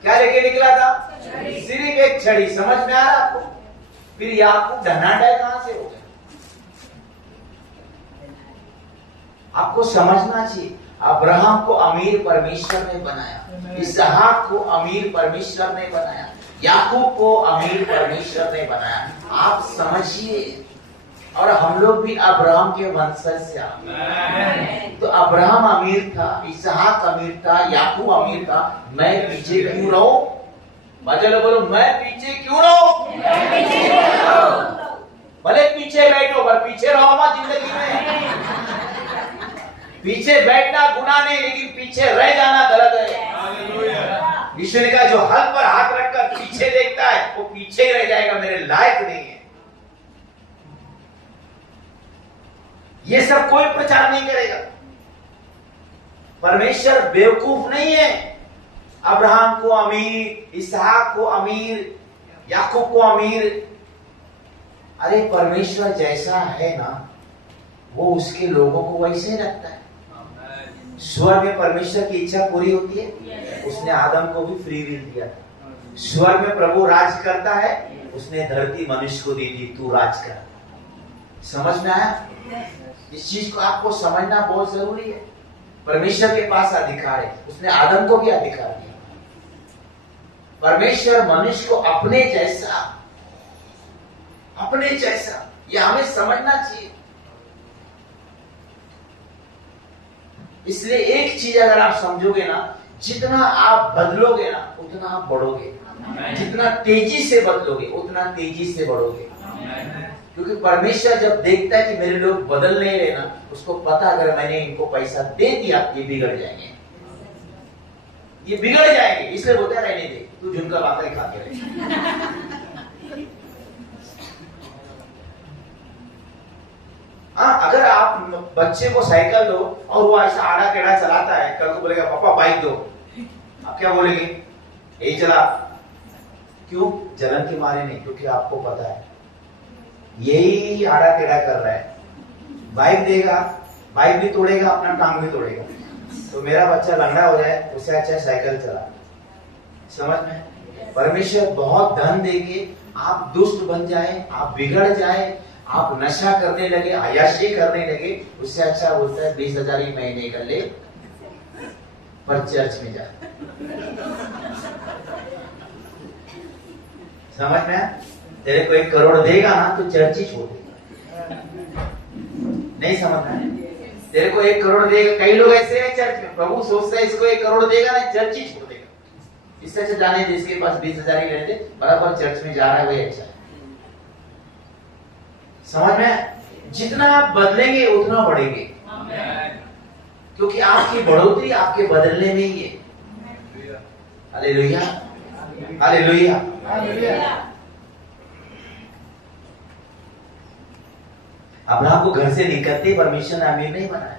क्या लेके निकला था? सिर्फ एक छड़ी। समझ में आ रहा आपको? फिर याकूब धनाढ्य कहां से हो गया? आपको समझना चाहिए, अब्राहम को अमीर परमेश्वर ने बनाया, इसहाक को अमीर परमेश्वर ने बनाया, याकूब को अमीर परमेश्वर ने बनाया। आप समझिए। और हम लोग भी अब्राहम के वंशज से आए। तो अब्राहम अमीर था, इसहाक अमीर था, याकूब अमीर था। मैं पीछे क्यों रहूं? बचलो बोलो, मैं पीछे क्यों रहूं? भले पीछे बैठो, पर पीछे रहो मत जिंदगी में। पीछे बैठना गुनाह नहीं, लेकिन पीछे रह जाना गलत है। यीशु ने कहा, जो हल पर हाथ रखकर पीछे देखता है, वो पीछे ही रह जाएगा, मेरे लायक नहीं है। ये सब कोई प्रचार नहीं करेगा। परमेश्वर बेवकूफ नहीं है। अब्राहम को अमीर, इसहाक को अमीर, याकूब को अमीर। अरे परमेश्वर जैसा है ना, वो उसके लोगों को वैसे ही रखता है। स्वर्ग में परमेश्वर की इच्छा पूरी होती है। उसने आदम को भी फ्री विल दिया था। स्वर्ग में प्रभु राज करता है, उसने धरती मनुष्य को दी थी, तू राज कर। समझ में आया? इस चीज को आपको समझना बहुत जरूरी है। परमेश्वर के पास अधिकार है, उसने आदम को भी अधिकार दिया। परमेश्वर मनुष्य को अपने जैसा, ये हमें समझना चाहिए। इसलिए एक चीज अगर आप समझोगे ना, जितना आप बदलोगे ना, उतना आप बढ़ोगे। जितना तेजी से बदलोगे, उतना तेजी से बढ़ोगे। क्योंकि परमेश्वर जब देखता है कि मेरे लोग बदल नहीं रहे ना, उसको पता, अगर मैंने इनको पैसा दे दिया, ये बिगड़ जाएंगे, ये बिगड़ जाएंगे। इसलिए बोलता है, रहने दे, तू झुमका बातें खा के रहे। हाँ, अगर आप बच्चे को साइकिल दो और वो ऐसा आड़ा टेढ़ा चलाता है, कल को बोलेगा पापा बाइक दो, आप क्या बोलेंगे? यही चला। क्यों? जलन के मारे नहीं, क्योंकि आपको पता है यही आड़ा टेढ़ा कर रहा है। बाइक देगा, बाइक भी तोड़ेगा, अपना टांग भी तोड़ेगा। तो मेरा बच्चा लंगड़ा हो जाए उससे अच्छा साइकिल चला। समझ में? परमेश्वर बहुत धन देके आप दुष्ट बन जाए, आप बिगड़ जाए, आप नशा करने लगे, अय्याशी करने लगे, उससे अच्छा बोलता है 20,000 ही महीने कर ले पर चर्च में जा। समझ में? तेरे को 1 करोड़ देगा ना तो चर्च ही छोड़ देगा। नहीं समझ में? तेरे को 1 करोड़ देगा, कई लोग ऐसे हैं चर्च में, प्रभु सोचता है इसको 1 करोड़ देगा ना चर्च ही छोड़ देगा। इससे अच्छा जाने दे, इसके पास 20,000 ही रहते, बराबर चर्च में जा रहा है, वही अच्छा है। समझ में? जितना आप बदलेंगे उतना बढ़ेंगे, क्योंकि आपकी बढ़ोतरी आपके बदलने में ही है। Hallelujah, hallelujah. अब्राहम को घर से निकलते परमेश्वर ने अमीर नहीं बनाया।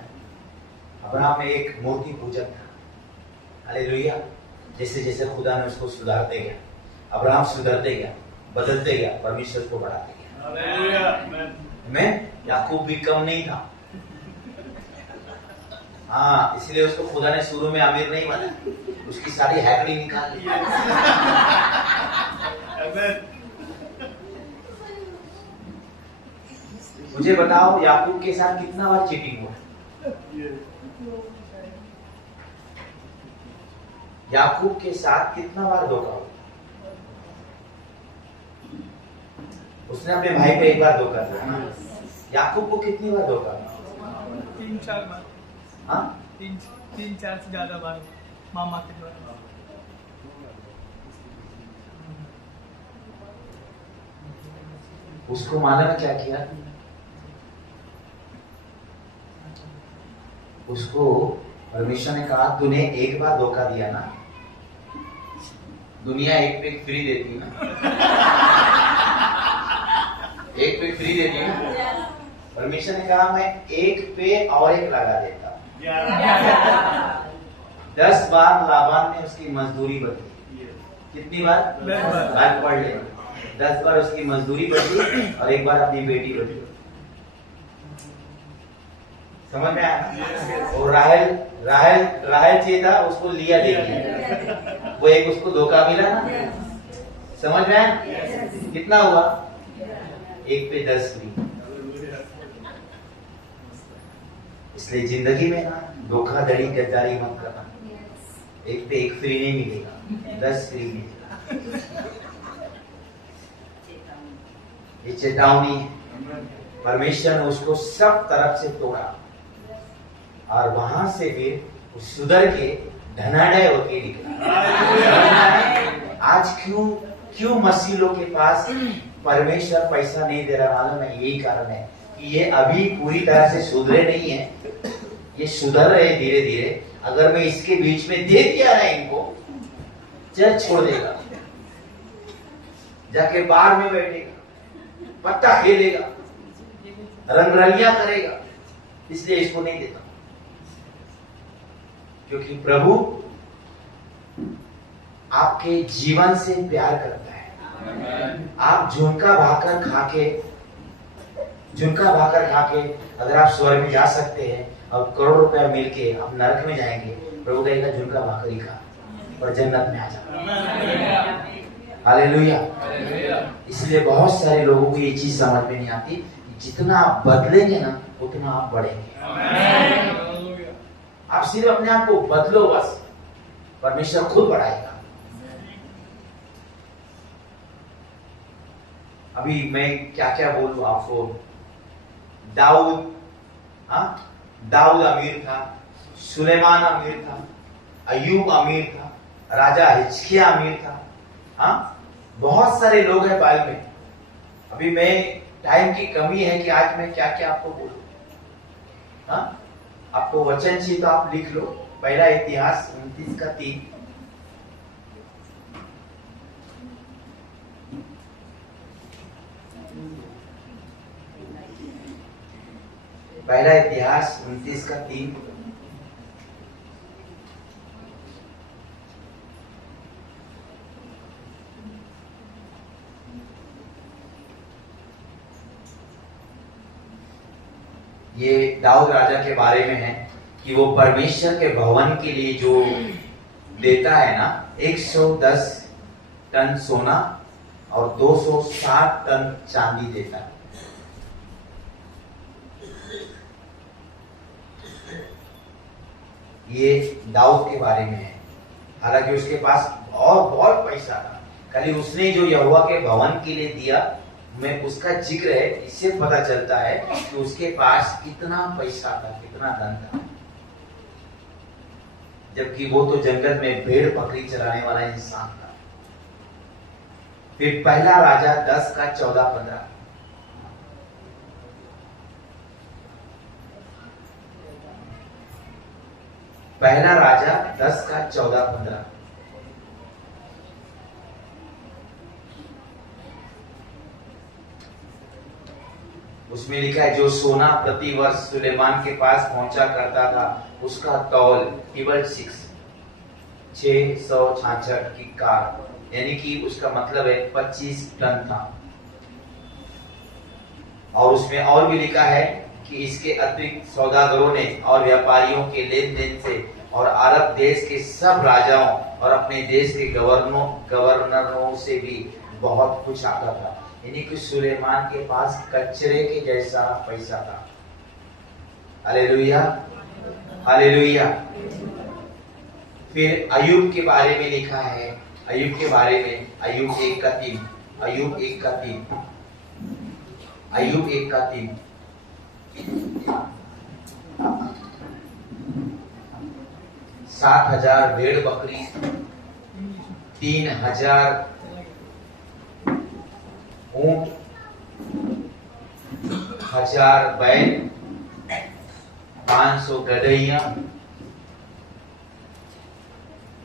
अब्राहम में एक मूर्ति पूजक था। हालेलुया। जैसे जैसे खुदा ने उसको सुधारते गया, अब्राहम सुधरते गया, बदलते गया, परमेश्वर को बढ़ाते गया। मैं याकूब भी कम नहीं था। हाँ, इसलिए उसको खुदा ने शुरू में अमीर नहीं बनाया, उसकी सारी हैकड़ी निकाल ली। मुझे बताओ याकूब के साथ कितना बार चीटिंग हुआ? याकूब के साथ कितना बार धोखा हुआ? उसने अपने भाई पे 1 बार धोखा दिया। याकूब को कितनी बार धोखा? 3-4 बार। हाँ, 3-4 से ज्यादा बार मामा के द्वारा। उसको मालूम क्या किया? उसको परमेश्वर ने कहा तूने 1 बार धोखा दिया ना, दुनिया 1 पे फ्री देती ना, 1 पे फ्री देती ना। परमेश्वर ने कहा मैं 1 पे और 1 लगा देता। 10 बार लाबान ने उसकी मजदूरी बदली। कितनी बार? 10 बार पढ़ ले। 10 बार उसकी मजदूरी बदली और 1 बार अपनी बेटी बदली। समझ में आया? और राहेल चाहिए था, उसको लिया दे दिया। वो एक उसको धोखा मिला ना। समझ में आया? कितना हुआ? 1 पे 10 फ्री। इसलिए जिंदगी में ना धोखाधड़ी गद्दारी मत करना। 1 पे 1 फ्री नहीं मिलेगा, 10 फ्री मिलेगा। ये चेतावनी है। परमेश्वर ने उसको सब तरफ से तोड़ा और वहां से फिर सुधर के धनाढ्य होके निकला। आज क्यों मसीहों के पास परमेश्वर पैसा नहीं दे रहा? मालूम है, यही कारण है कि ये अभी पूरी तरह से सुधरे नहीं है। ये सुधर रहे धीरे धीरे। अगर मैं इसके बीच में दे दिया ना इनको, चर्च छोड़ देगा, जाके बार में बैठेगा, पत्ता खेलेगा, रंगरलियां करेगा। इसलिए इसको नहीं देता, क्योंकि प्रभु आपके जीवन से प्यार करता है। आप झुमका भाकर खाके अगर आप स्वर्ग में जा सकते हैं और करोड़ रुपया मिलके आप नरक में जाएंगे, प्रभु कहेगा झुमका भाकर ही खा और जन्नत में आ जाओ। हालेलुया। इसलिए बहुत सारे लोगों को ये चीज समझ में नहीं आती कि जितना आप बदलेंगे ना उतना आप बढ़ेंगे। आप सिर्फ अपने आप को बदलो, बस परमेश्वर खुद बढ़ाएगा। अभी मैं क्या क्या बोलूं आपको। दाऊद अमीर था, सुलेमान अमीर था, अय्यूब अमीर था, राजा हिजकिय्याह अमीर था। हाँ, बहुत सारे लोग हैं बाइबल में। अभी मैं टाइम की कमी है कि आज मैं क्या क्या आपको बोलूं। हाँ, आपको वचन चाहिए तो आप लिख लो। पहला इतिहास 29:3। पहला इतिहास 29:3। ये दाऊद राजा के बारे में है कि वो परमेश्वर के भवन के लिए जो देता है ना, 110 टन सोना और 260 टन चांदी देता है। ये दाऊद के बारे में है। हालांकि उसके पास बहुत पैसा था, खाली उसने जो यहोवा के भवन के लिए दिया में उसका जिक्र है। इससे पता चलता है कि उसके पास कितना पैसा था, कितना धन था। जबकि वो तो जंगल में भेड़ बकरी चराने वाला इंसान था। फिर पहला राजा 10 का 14-15। पहला राजा 10 का 14-15। उसमें लिखा है, जो सोना प्रति वर्ष सुलेमान के पास पहुंचा करता था उसका तौल केवल 666 की कार, यानी कि उसका मतलब है 25 टन था। और उसमें और भी लिखा है कि इसके अतिरिक्त सौदागरों ने और व्यापारियों के लेन देन से और अरब देश के सब राजाओं और अपने देश के गवर्नरों से भी बहुत कुछ आता था। यानी कि सुलेमान के पास कचरे के जैसा पैसा था। Hallelujah, hallelujah. फिर अय्यूब के बारे में लिखा है, अय्यूब के बारे में, अय्यूब 1 का 3, अय्यूब 1 का 3, अय्यूब 1 का 3। 7,000 भेड़ बकरी, 3,000 ऊंट, 1,000 बैल, 500 गधैया।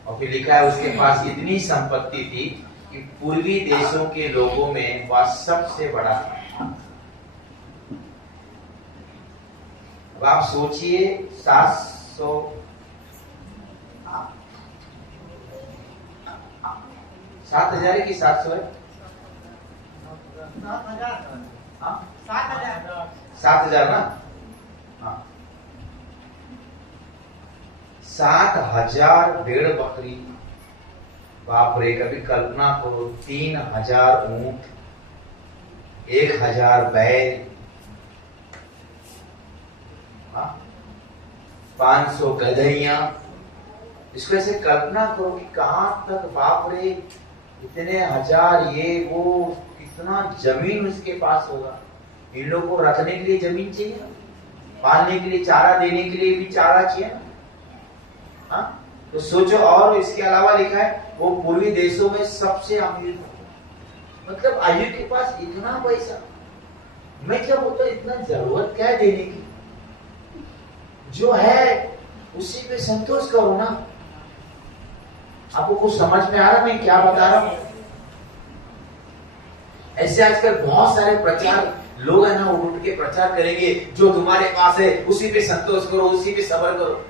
और फिर लिखा है उसके पास इतनी संपत्ति थी कि पूर्वी देशों के लोगों में वह सबसे बड़ा था। अब आप सोचिए, 7,000 है कि 700 है? 7,000 ना? हाँ, 7,000 भेड़ बकरी। बाप रे, कभी कल्पना करो, 3,000 ऊंट, 1,000 बैल, 500 गधैया। इसको ऐसे कल्पना करो कि कहां तक, बाप रे, इतने हजार, ये वो, कितना जमीन उसके पास होगा। इन लोगों को रखने के लिए जमीन चाहिए, पालने के लिए, चारा देने के लिए भी चारा चाहिए ना। हाँ, तो सोचो। और इसके अलावा लिखा है वो पूर्वी देशों में सबसे अमीर था। मतलब अय्यूब के पास इतना पैसा, मैं क्या बोलता, इतना जरूरत क्या है देने की? जो है उसी पे संतोष करो ना। आपको कुछ समझ में आ रहा मैं क्या बता रहा हूं? ऐसे आजकल बहुत सारे प्रचार लोग है ना, उठ के प्रचार करेंगे, जो तुम्हारे पास है उसी पे संतोष करो, उसी पे सब्र करो।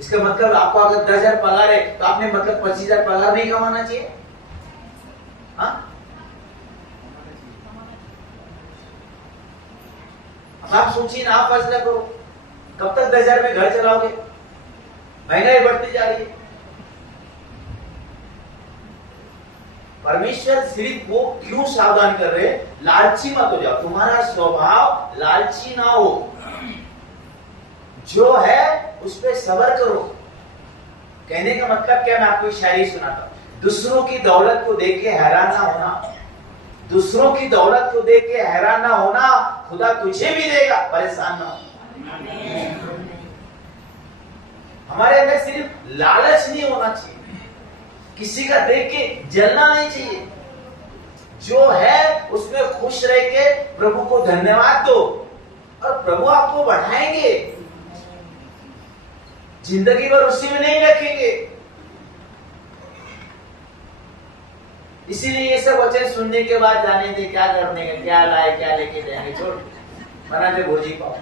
इसका मतलब आपको अगर 10,000 पगार है तो आपने मतलब 25,000 पगार नहीं कमाना चाहिए? हाँ, आप सोचिए ना, आप फैसला करो, कब तक 10,000 में घर चलाओगे? महंगाई बढ़ती जा रही है। परमेश्वर सिर्फ वो क्यों सावधान कर रहे हैं? लालची मत हो जाओ, तुम्हारा स्वभाव लालची ना हो। जो है उस पर सब्र करो। कहने का मतलब क्या, मैं आपको शायरी सुनाता हूं। दूसरों की दौलत को देख के हैरान ना होना, दूसरों की दौलत को देख के हैरान ना होना, खुदा तुझे भी देगा, परेशान ना हो। हमारे अंदर सिर्फ लालच नहीं होना चाहिए, किसी का देख के जलना नहीं चाहिए। जो है उसमें खुश रह के प्रभु को धन्यवाद दो और प्रभु आपको बढ़ाएंगे। जिंदगी भर उसी में नहीं रखेंगे। इसीलिए ये सब वचन सुनने के बाद जाने दे, क्या करने का, क्या लाए, क्या लेके जाएंगे, छोड़, बनाते भोजी पाओ।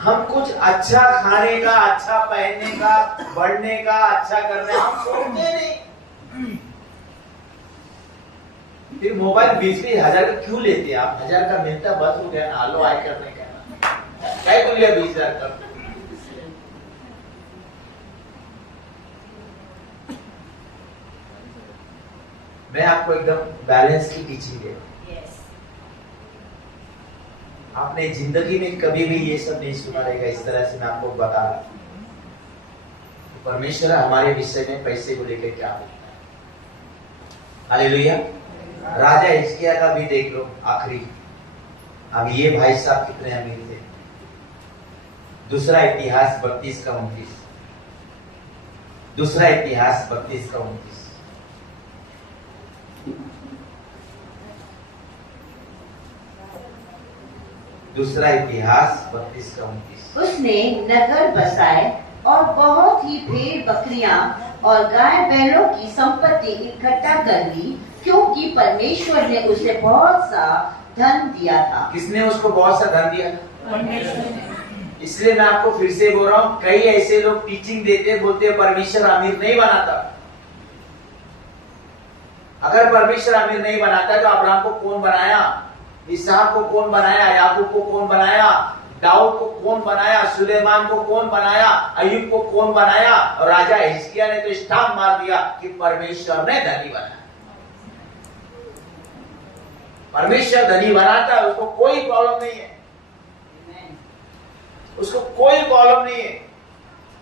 हम कुछ अच्छा खाने का, अच्छा पहनने का, बढ़ने का, अच्छा करने हम सोचते नहीं। फिर मोबाइल 20,000 का क्यों लेते हैं आप? 1000 का मिलता बस हो गया ना, लो आय करने का क्या बोल लिया 20,000 का। मैं आपको एकदम बैलेंस की टीचिंग दे रहा हूं। आपने जिंदगी में कभी भी ये सब नहीं सुना रहेगा। इस तरह से मैं आपको बता रहा हूं परमेश्वर हमारे विषय में पैसे को लेकर क्या बोलता है। हालेलुया। राजा हिजकिय्याह का भी देख लो आखिरी। अब ये भाई साहब कितने अमीर थे। दूसरा इतिहास 32 का 29। दूसरा इतिहास 32 का 29। दूसरा इतिहास 32 का 29। उसने नगर बसाए और बहुत ही भेड़ बकरियां और गाय बैलों की संपत्ति इकट्ठा कर ली, क्योंकि परमेश्वर ने उसे बहुत सा धन दिया था। किसने उसको बहुत सा धन दिया? इसलिए मैं आपको फिर से बोल रहा हूँ, कई ऐसे लोग टीचिंग देते बोलते परमेश्वर अमीर नहीं बनाता। अगर परमेश्वर अमीर नहीं बनाता तो अब्राहम को कौन बनाया? इसहाक को कौन बनाया? याकूब को कौन बनाया? दाऊद को कौन बनाया? सुलेमान को कौन बनाया? अय्यूब को कौन बनाया? और राजा हिजकिय्याह ने तो स्टाम्प मार दिया कि परमेश्वर ने धनी बनाया। परमेश्वर धनी बनाता है, उसको कोई प्रॉब्लम नहीं है। उसको कोई प्रॉब्लम नहीं है।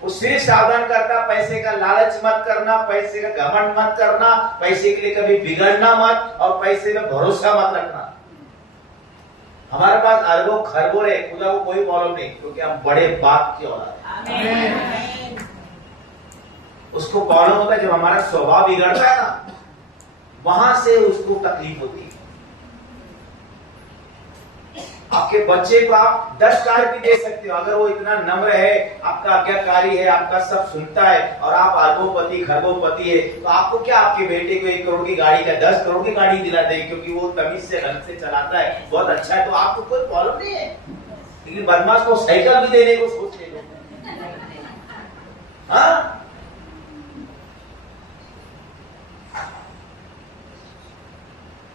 वो सिर्फ सावधान करता, पैसे का लालच मत करना, पैसे का घमंड मत करना, पैसे के लिए कभी बिगड़ना मत, और पैसे में भरोसा मत रखना। हमारे पास अरबों खरबों है, खुदा को कोई प्रॉब्लम नहीं, क्योंकि हम बड़े बाप की औलाद हैं। उसको प्रॉब्लम होता है जब हमारा स्वभाव बिगड़ता है ना, वहां से उसको तकलीफ होती है। आपके बच्चे को आप 10 कार भी दे सकते हो, अगर वो इतना नम्र है, आपका आज्ञाकारी है, आपका सब सुनता है, और आप अरबोपति खरबोपति है, तो आपको क्या आपके बेटे को 1 करोड़ की गाड़ी का 10 करोड़ की गाड़ी दिला दे, क्योंकि वो तमीज से ढंग से चलाता है, बहुत अच्छा है, तो आपको कोई प्रॉब्लम नहीं है। लेकिन बदमाश को साइकिल भी देने को सोच ले लो। हाँ,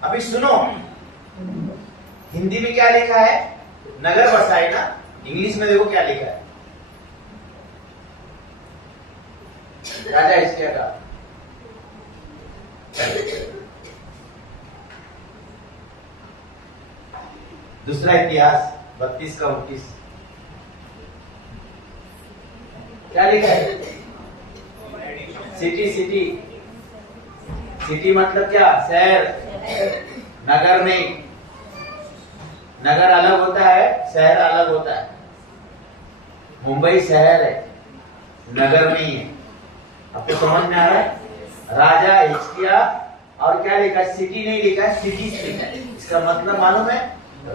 अभी सुनो, हिंदी में क्या लिखा है? नगर बसाए ना। इंग्लिश में देखो क्या लिखा है। राजा हिजकिय्याह का दूसरा इतिहास 32 का 29 क्या लिखा है? सिटी सिटी सिटी मतलब क्या? शहर। नगर नहीं। नगर अलग होता है, शहर अलग होता है। मुंबई शहर है, नगर नहीं है। आपको समझ में आ रहा है? राजा हिजकिय्याह, और क्या लिखा? सिटी नहीं लिखा है, सिटीज लिखा है। इसका मतलब मालूम है?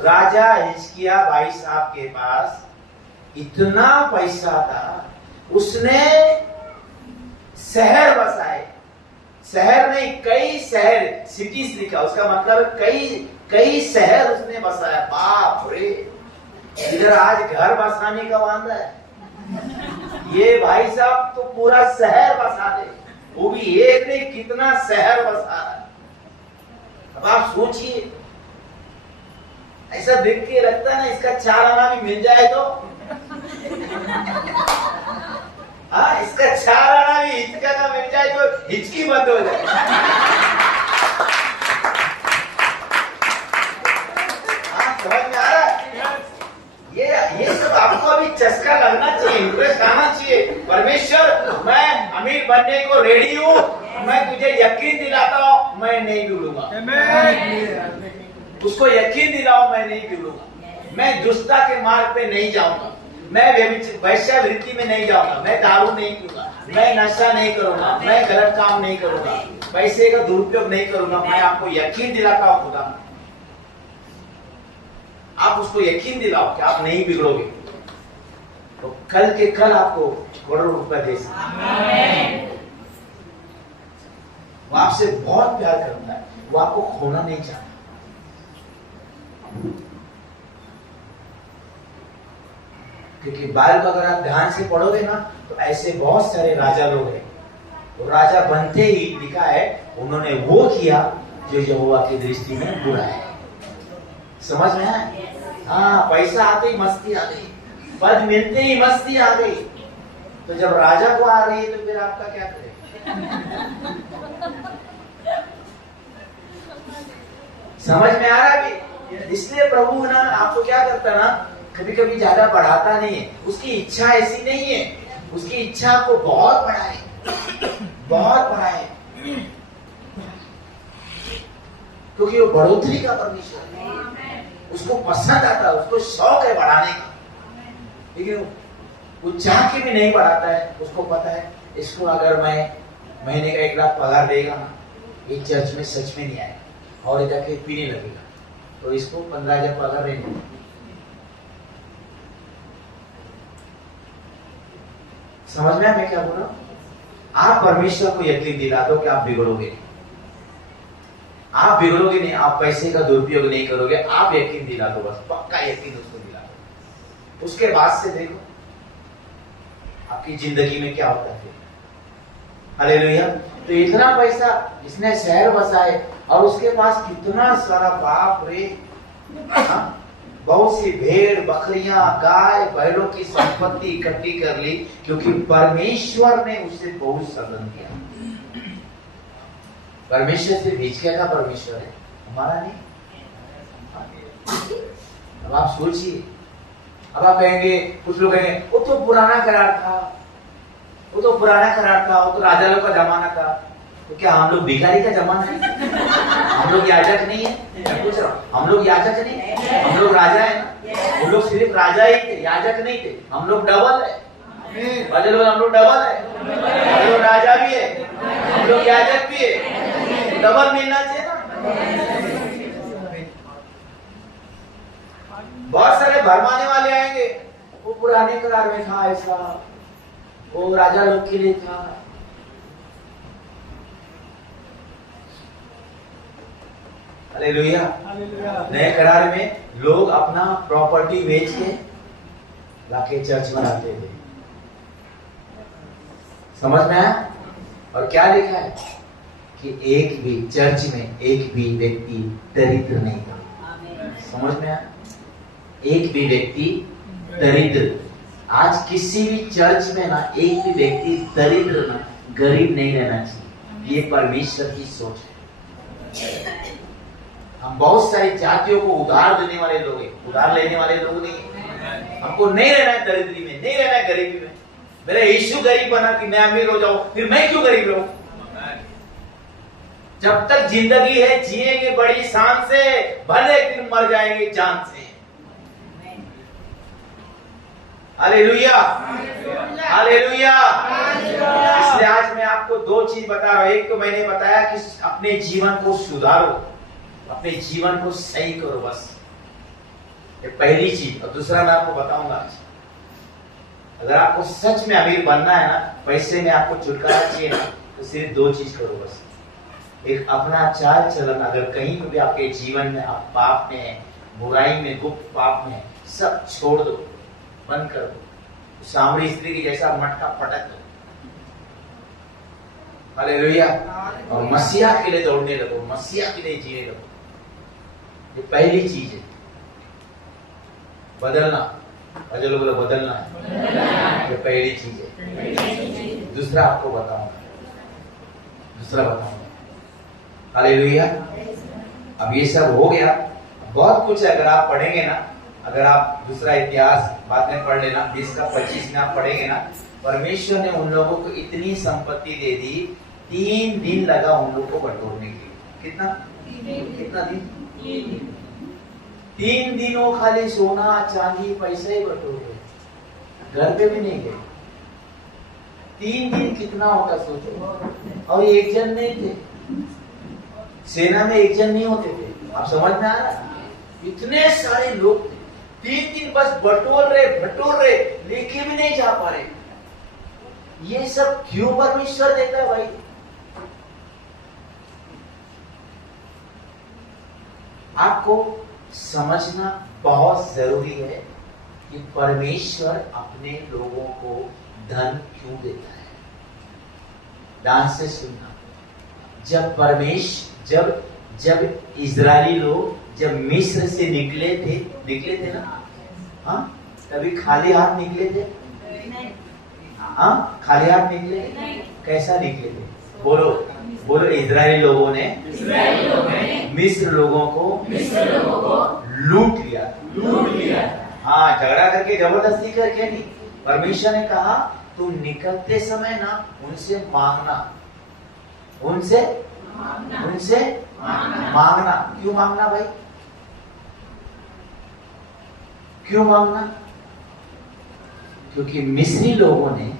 राजा हिजकिय्याह भाई साहब के पास इतना पैसा था, उसने शहर बसाए। शहर नहीं, कई शहर, सिटीज लिखा, उसका मतलब कई शहर उसने बसाया। बाप रे, इधर आज घर बसाने का वादा है, ये भाई साहब तो पूरा शहर बसा दे, वो भी एक नहीं, कितना शहर बसा रहा है। अब आप सोचिए, ऐसा देख के लगता है ना, इसका 4 आना भी मिल जाए तो। हाँ, इसका 4 आना भी हिचका का मिल जाए तो हिचकी बंद हो जाए। हाँ, समझ में आ रहा है? ये सब आपको अभी चस्का लगना चाहिए, इंटरेस्ट आना चाहिए। परमेश्वर, मैं अमीर बनने को रेडी हूँ, मैं तुझे यकीन दिलाता हूँ, मैं नहीं डूबूंगा। उसको यकीन दिलाओ, मैं नहीं डूबूंगा। मैं दुष्टता के मार्ग पे नहीं जाऊंगा, मैं वैश्यावृत्ति में नहीं जाऊंगा, मैं दारू नहीं पीऊंगा, मैं नशा नहीं करूंगा, मैं गलत काम नहीं करूंगा, पैसे का दुरुपयोग नहीं करूंगा। मैं आपको यकीन दिलाता हूँ खुदा, आप उसको यकीन दिलाओ कि आप नहीं बिगड़ोगे, तो कल के कल आपको करोड़ों रुपया दे सकते। वो आपसे बहुत प्यार करता है, वो आपको खोना नहीं चाहता। क्योंकि बाइबल को अगर आप ध्यान से पढ़ोगे ना, तो ऐसे बहुत सारे राजा लोग हैं, वो राजा बनते ही लिखा है उन्होंने वो किया जो यहोवा की दृष्टि में बुरा है। समझ में आया? हाँ, पैसा आते ही मस्ती आ गई, पद मिलते ही मस्ती आ गई। तो जब राजा को आ रही है तो फिर आपका क्या करें? समझ में आ रहा है अभी? इसलिए प्रभु ना आपको क्या करता ना, कभी कभी ज्यादा बढ़ाता नहीं है। उसकी इच्छा ऐसी नहीं है, उसकी इच्छा को बहुत बढ़ाए, बहुत बढ़ाए, क्योंकि वो बढ़ोतरी का परमेश्वर है। उसको पसंद आता है, उसको शौक है बढ़ाने का, लेकिन वो चाह के भी नहीं बढ़ाता है। उसको पता है इसको अगर मैं महीने का 1 लाख पगार देगा ना, ये चर्च में सच में नहीं आएगा और इधर के पीने लगेगा, तो इसको 15,000 पगार देंगे। समझ में मैं क्या बोल रहा हूं? आप परमेश्वर को यकीन दिला दो कि आप बिगड़ोगे नहीं, आप बिगड़ोगे नहीं, आप पैसे का दुरुपयोग नहीं करोगे। आप यकीन दिला दो, बस पक्का यकीन उसको दिला दो। उसके बाद से देखो आपकी जिंदगी में क्या होता है। हालेलुया। तो इतना पैसा इसने शहर बसाए और उसके पास कितना सारा, बाप रे, बहुत सी भेड़ बकरियां गाय बैलों की संपत्ति इकट्ठी कर ली, क्योंकि परमेश्वर ने उससे बहुत सदन किया। परमेश्वर से हिचकिया का परमेश्वर है, हमारा नहीं। अब आप सोचिए, अब आप कहेंगे, कुछ लोग कहेंगे वो तो पुराना करार था, वो तो पुराना करार था, वो तो राजा लोग का जमाना था। तो क्या हम लोग भिखारी का जमाना है? हम लोग याजक नहीं है? मैं पूछ रहा हूँ, हम लोग याजक नहीं है, हम लोग राजा है ना। हम लोग सिर्फ राजा ही थे, याजक नहीं थे। हम लोग डबल है, हम लोग डबल है। हम लोग राजा भी है, हम लोग याजक भी है, डबल मिलना चाहिए ना। बहुत सारे भरमाने वाले आएंगे, वो पुराने करार में था, ऐसा वो राजा लोग के लिए था। हालेलुया। नए करार में लोग अपना प्रॉपर्टी बेच के लाके चर्च बनाते थे। समझ में आया? और क्या लिखा है कि एक भी चर्च में एक भी व्यक्ति दरिद्र नहीं था। समझ में आया? एक भी व्यक्ति दरिद्र, आज किसी भी चर्च में ना एक भी व्यक्ति दरिद्र ना गरीब नहीं रहना चाहिए। ये परमेश्वर की सोच है। हम बहुत सारी जातियों को उधार देने वाले लोग हैं, उधार लेने वाले लोग नहीं हैं। हमको नहीं रहना है दरिद्री में, नहीं रहना है गरीबी में। मेरा यीशु गरीब बना कि मैं अमीर हो जाऊं, फिर मैं क्यों गरीब रहूं? जब तक जिंदगी है जिएंगे बड़ी शान से, भले एक दिन मर जाएंगे जान से। Hallelujah, hallelujah. इसलिए आज मैं आपको 2 चीज बता रहा हूं। एक तो मैंने बताया कि अपने जीवन को सुधारो, अपने जीवन को सही करो, बस ये पहली चीज। और दूसरा मैं आपको बताऊंगा आज, अगर आपको सच में अमीर बनना है ना, पैसे में आपको छुटकारा चाहिए ना, तो सिर्फ 2 चीज करो बस। एक, अपना चाल चलन अगर कहीं भी आपके जीवन में आप पाप में है, बुराई में, गुप्त पाप में है, सब छोड़ दो, बंद कर दो। सामरी स्त्री की जैसा मटका पटक दो। हालेलुया। और मसीहा के लिए दौड़ने लगो, मसीहा के लिए जीने लगो। ये पहली चीज है, बदलना। अजय लोग बदलना है, ये पहली चीज है। दूसरा आपको बताऊंगा, दूसरा बताऊंगा। हालेलुया। अब ये सब हो गया, बहुत कुछ है। अगर आप पढ़ेंगे ना, अगर आप दूसरा इतिहास बाद में पढ़ लेना, 20 का 25 में आप पढ़ेंगे ना, परमेश्वर ने उन लोगों को इतनी संपत्ति दे दी, 3 दिन लगा उन लोगों को बटोरने के लिए। कितना दिन? 3 दिन वो खाली सोना चांदी पैसे ही बटोर गए, घर पे भी नहीं गए। 3 दिन कितना होगा सोचो। और एक जन नहीं थे, सेना में एक जन नहीं होते थे। आप समझ में आ रहा है? इतने सारे लोग थे, 3 दिन बस बटोर रहे, लेके भी नहीं जा पा रहे। ये सब क्यों परमेश्वर देता है भाई? आपको समझना बहुत जरूरी है कि परमेश्वर अपने लोगों को धन क्यों देता है। ध्यान से सुनना, जब जब इजरायली लोग जब मिस्र से निकले थे ना, हाँ, तभी खाली हाथ निकले थे? हाँ, खाली हाथ निकले? कैसा निकले थे? बोलो बोलो। इजरायली लोगों ने मिस्र लोगों को लूट लिया। हाँ, झगड़ा करके जबरदस्ती करके नहीं। परमेश्वर ने कहा तुम निकलते समय ना उनसे मांगना। क्यों मांगना भाई? क्यों मांगना? क्योंकि मिस्री लोगों ने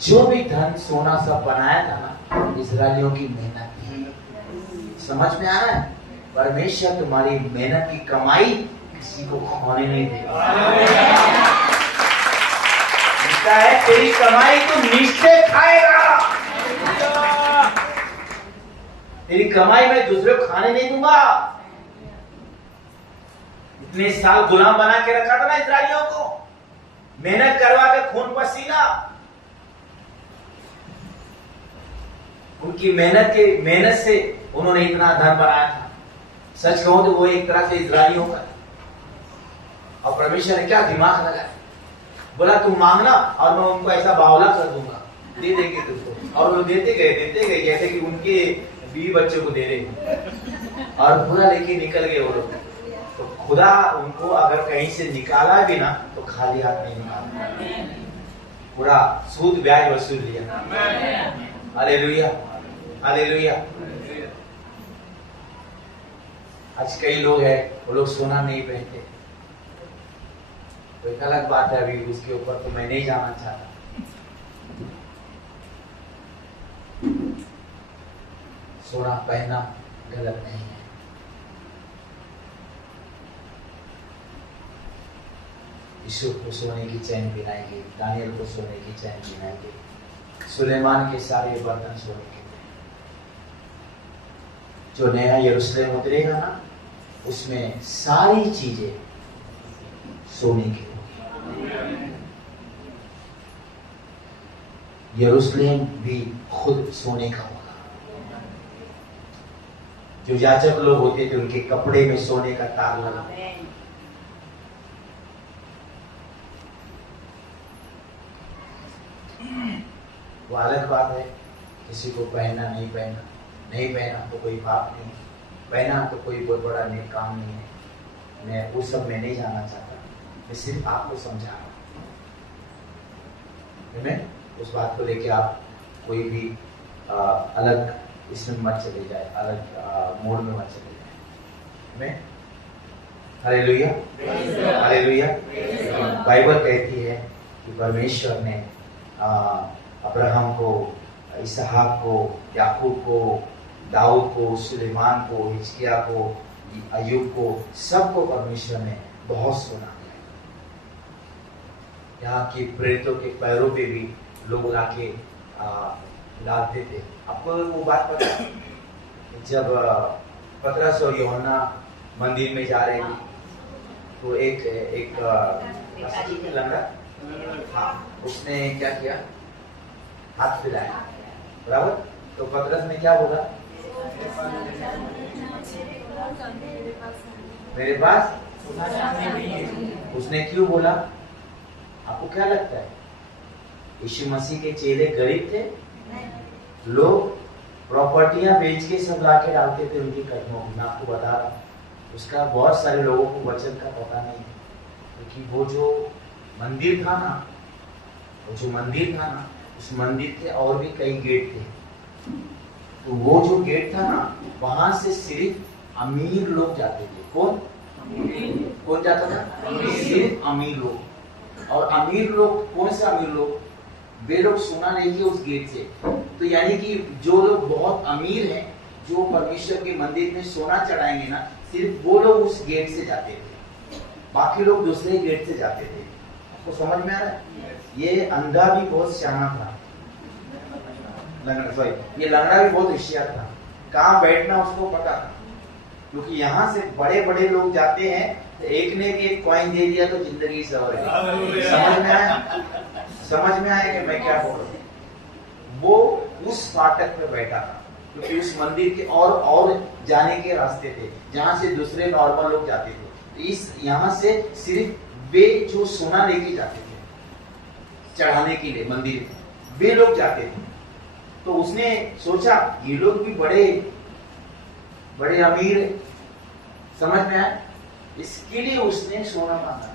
जो भी धन सोना सब बनाया था ना, इजरायलियों की मेहनत थी। समझ में आ रहा है? परमेश्वर तुम्हारी मेहनत की कमाई किसी को खोने नहीं देगा। है तेरी कमाई तू निश्चय खाएगा। तेरी कमाई मैं दूसरे को खाने नहीं दूंगा। इतने साल गुलाम बना के रखा था ना इजरायलियों को, मेहनत करवा के खून पसीना। उनकी मेहनत से उन्होंने इतना धन बनाया था। सच कहूं तो वो एक तरह से इजरायलियों का। और परमेश्वर ने क्या दिमाग लगाया, बोला तुम मांगना और मैं उनको ऐसा बावला कर दूंगा, दे देंगे तुमको। और वो देते गए जैसे कि उनके 20 बच्चों को दे रहे, और पूरा लेके निकल गए वो लोग। तो खुदा उनको अगर कहीं से निकाला भी ना तो खाली हाथ नहीं निकाला, पूरा सूद ब्याज वसूल लिया। Hallelujah, hallelujah. आज कई लोग हैं वो लोग सोना नहीं पहनते, तो एक अलग बात है, अभी उसके ऊपर तो मैं नहीं जाना चाहता। सोना पहनना गलत नहीं है। यूसुफ को सोने की चैन पहनाएंगे, दानियल को सोने की चैन पहनाएंगे, सुलेमान के सारे बर्तन सोने के। जो नया यरूशलेम उतरेगा ना, उसमें सारी चीजें सोने की। यरूशलेम भी खुद सोने का होगा। जो याजक लोग होते थे उनके कपड़े में सोने का तार लगा। वो अलग बात है, किसी को पहनना नहीं पहना तो कोई पाप नहीं, पहना तो कोई बहुत बड़ा नेक काम नहीं है। मैं वो सब में नहीं जाना चाहता, मैं सिर्फ आपको समझा रहा हूं। उस बात को लेके आप कोई भी अलग इसमें मत चले जाए, अलग मोड़ में मत चले जाए। Hallelujah, hallelujah. बाइबल कहती है कि परमेश्वर ने अब्राहम को, इसहाक को, याकूब को, दाऊद को, सुलेमान को, हिजकिया को, अय्यूब को, सबको परमेश्वर ने बहुत सोना दिया। यहाँ की प्रेतों के पैरों पे भी लोग लाके डालते थे। आपको वो बात पता है? जब पतरस और यूहन्ना मंदिर में जा रहे थे तो एक लंगड़ा, हाँ, उसने क्या किया? हाथ फैलाया, बराबर। तो पतरस ने क्या बोला? मेरे पास। उसने क्यों बोला? आपको क्या लगता है? यीशु मसीह के चेले गरीब थे? लोग प्रॉपर्टियां बेच के सब लाके डालते थे उनकी कदमों में। मैं आपको बता रहा हूँ, उसका बहुत सारे लोगों को वचन का पता नहीं है। क्योंकि वो जो मंदिर था ना, उस मंदिर के और भी कई गेट थे। तो वो जो गेट था ना, वहां से सिर्फ अमीर लोग जाते थे। कौन जाता था? सिर्फ अमीर लोग। और अमीर लोग, कौन से अमीर लोग? वे लोग सोना लेंगे उस गेट से। तो यानी कि जो लोग बहुत अमीर हैं, जो परमेश्वर के मंदिर में सोना चढ़ाएंगे ना, सिर्फ वो लोग उस गेट से जाते थे, बाकी लोग दूसरे गेट से जाते थे। आपको समझ में आ रहा है? ये अंधा भी बहुत सियाना था, ये लंगड़ा भी बहुत होशियार था। कहाँ बैठना उसको पता था, क्योंकि यहाँ से बड़े बड़े लोग जाते हैं तो एक ने एक कॉइन दे दिया तो जिंदगी सवर है। समझ में आया कि मैं क्या बोल रहा हूँ? वो उस फाटक पे बैठा था क्योंकि उस मंदिर के और जाने के रास्ते थे जहां से दूसरे नॉर्मल लोग जाते थे। इस यहाँ से सिर्फ वे जो सोना लेके जाते थे चढ़ाने के लिए मंदिर में, वे लोग जाते थे। तो उसने सोचा ये लोग भी बड़े बड़े अमीर है, समझ में आया, इसके लिए उसने सोना मांगा।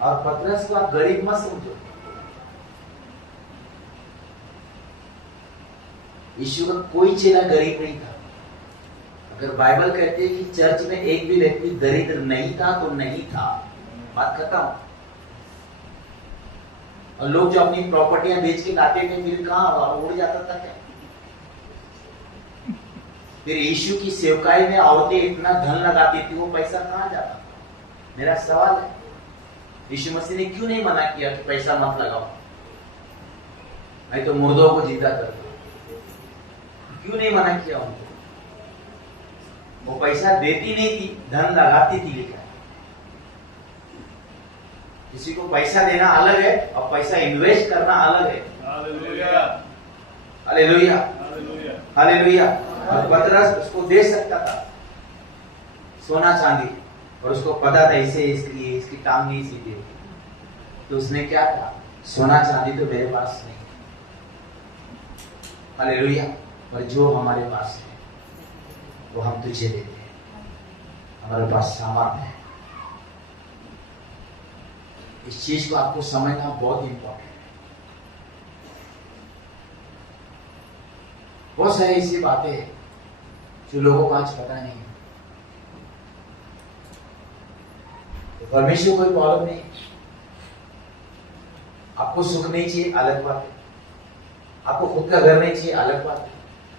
और पतरस को आप गरीब मत समझो। यीशु का कोई चेला गरीब नहीं था। अगर बाइबल कहते हैं कि चर्च में एक भी व्यक्ति दरिद्र नहीं था तो नहीं था, बात खत्म। और लोग जो अपनी प्रॉपर्टियां बेच के लाते थे फिर कहां उड़ जाता था क्या? फिर यीशु की सेवकाई में औरतें इतना धन लगाती थी, वो पैसा कहां जाता? मेरा सवाल है, यीशु मसीह ने क्यों नहीं मना किया कि पैसा मत लगाओ, नहीं तो मुर्दों को जिंदा कर दो? क्यों नहीं मना किया उनको? वो पैसा देती नहीं थी, धन लगाती थी। लिखा है किसी को पैसा देना अलग है और पैसा इन्वेस्ट करना अलग है। Hallelujah, hallelujah, hallelujah, hallelujah. और पतरस उसको दे सकता था सोना चांदी, और उसको पता था इसे इसलिए इसकी टांग नहीं सीधी होगी। तो उसने क्या कहा, सोना चांदी तो मेरे पास नहीं, हालेलुया, पर जो हमारे पास है वो हम तुझे देते हैं। हमारे पास सामान है। इस चीज को आपको समझना बहुत इंपॉर्टेंट है। बहुत सारी ऐसी बातें हैं जो लोगों को आज पता नहीं है। तो परमेश्वर कोई प्रॉब्लम नहीं। आपको सुख नहीं चाहिए, अलग बात है। आपको खुद का घर नहीं चाहिए, अलग बात है।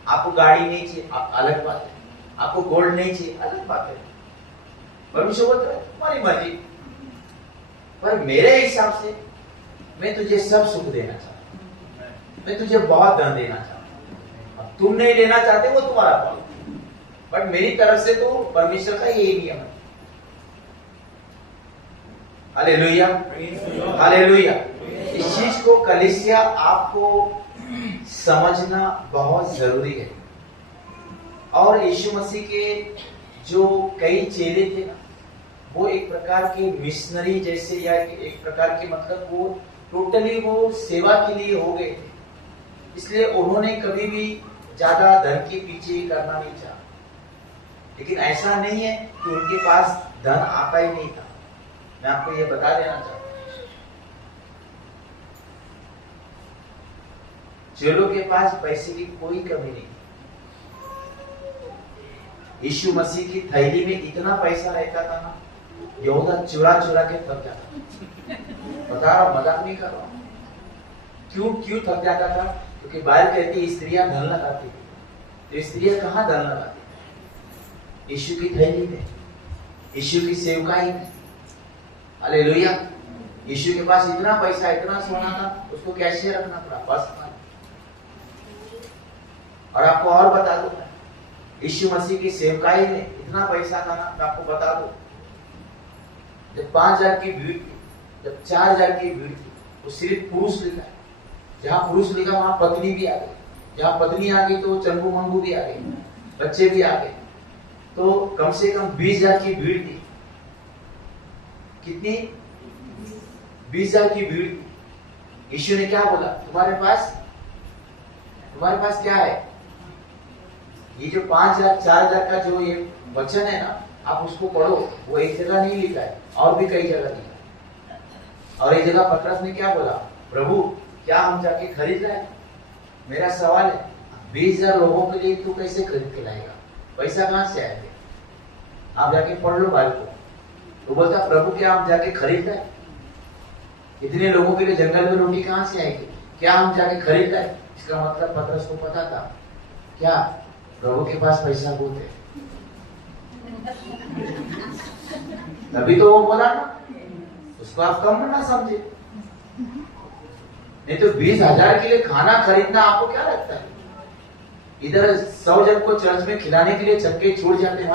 आपको गाड़ी नहीं चाहिए, अलग बात है। आपको गोल्ड नहीं चाहिए, अलग बात है। परमेश्वर बोलता है तुम्हारी मर्जी, पर मेरे हिसाब से मैं तुझे सब सुख देना चाहता हूं, मैं तुझे बहुत धन देना चाहता हूं। अब तुम नहीं लेना चाहते वो तुम्हारा प्रॉब्लम, बट मेरी तरफ से तो परमेश्वर का यही नियम है। Hallelujah, hallelujah. इस चीज को कलीसिया आपको समझना बहुत जरूरी है। और यीशु मसीह के जो कई चेले थे ना, वो एक प्रकार के मिशनरी जैसे, या एक प्रकार के मतलब वो टोटली वो सेवा के लिए हो गए थे। इसलिए उन्होंने कभी भी ज्यादा धन के पीछे करना नहीं चाहा। लेकिन ऐसा नहीं है कि उनके पास धन आता ही नहीं था। मैं आपको ये बता देना चाहता हूं, चेलों के पास पैसे की कोई कमी नहीं। यीशु मसीह की थैली में इतना पैसा रहता था ना, यहूदा चुरा चुरा के थक जाता। बता रहा हूं, मजाक नहीं कर रहा हूं। क्यों थक जाता था? क्योंकि बाइबल कहती है स्त्रियां धन लगाती थी। तो स्त्रियां कहां धन लगाती थी? यीशु की थैली में, यीशु की सेवकाई में। हालेलुया। यीशु के पास इतना पैसा, इतना सोना था, उसको कैसे रखना पड़ा? बस। और आपको और बता दो, यीशु मसीह की सेवकाई में इतना पैसा था ना, मैं आपको बता दूं, जब 5000 की भीड़ थी, जब 4000 की भीड़ थी, वो सिर्फ पुरुष लिखा है। जहां पुरुष लिखा वहां पत्नी भी आ गई। जहां पत्नी आ गई तो चंगू मंगू भी आ गई, बच्चे भी आ गए। तो कम से कम 20,000 की भीड़ थी। कितनी? 20,000 की भीड़ थी। यीशु ने क्या बोला? तुम्हारे पास क्या है? ये जो 5,000 4,000 का जो ये वचन है ना, आप उसको पढ़ो। वो एक जगह नहीं लिखा है, और भी कई जगह लिखा है। और एक जगह पतरस ने क्या बोला? प्रभु क्या हम जाके खरीद लाए? मेरा सवाल है, 20,000 लोगों के लिए तू कैसे खरीद के लाएगा? पैसा कहां से आएगा? आप जाके पढ़ लो बाइबल को। तो बोलता प्रभु क्या हम जाके खरीद लाए? इतने लोगों के लिए जंगल में रोटी कहां से आएगी? क्या हम जाके खरीद लाए? इसका मतलब पतरस को पता था क्या प्रभु के पास पैसा बहुत है। तभी तो वो बोला ना, उसको आप कम ना समझे। नहीं तो 20,000 के लिए खाना खरीदना आपको क्या लगता है? इधर 100 जन को चर्च में खिलाने के लिए चक्के छूट जाते हैं।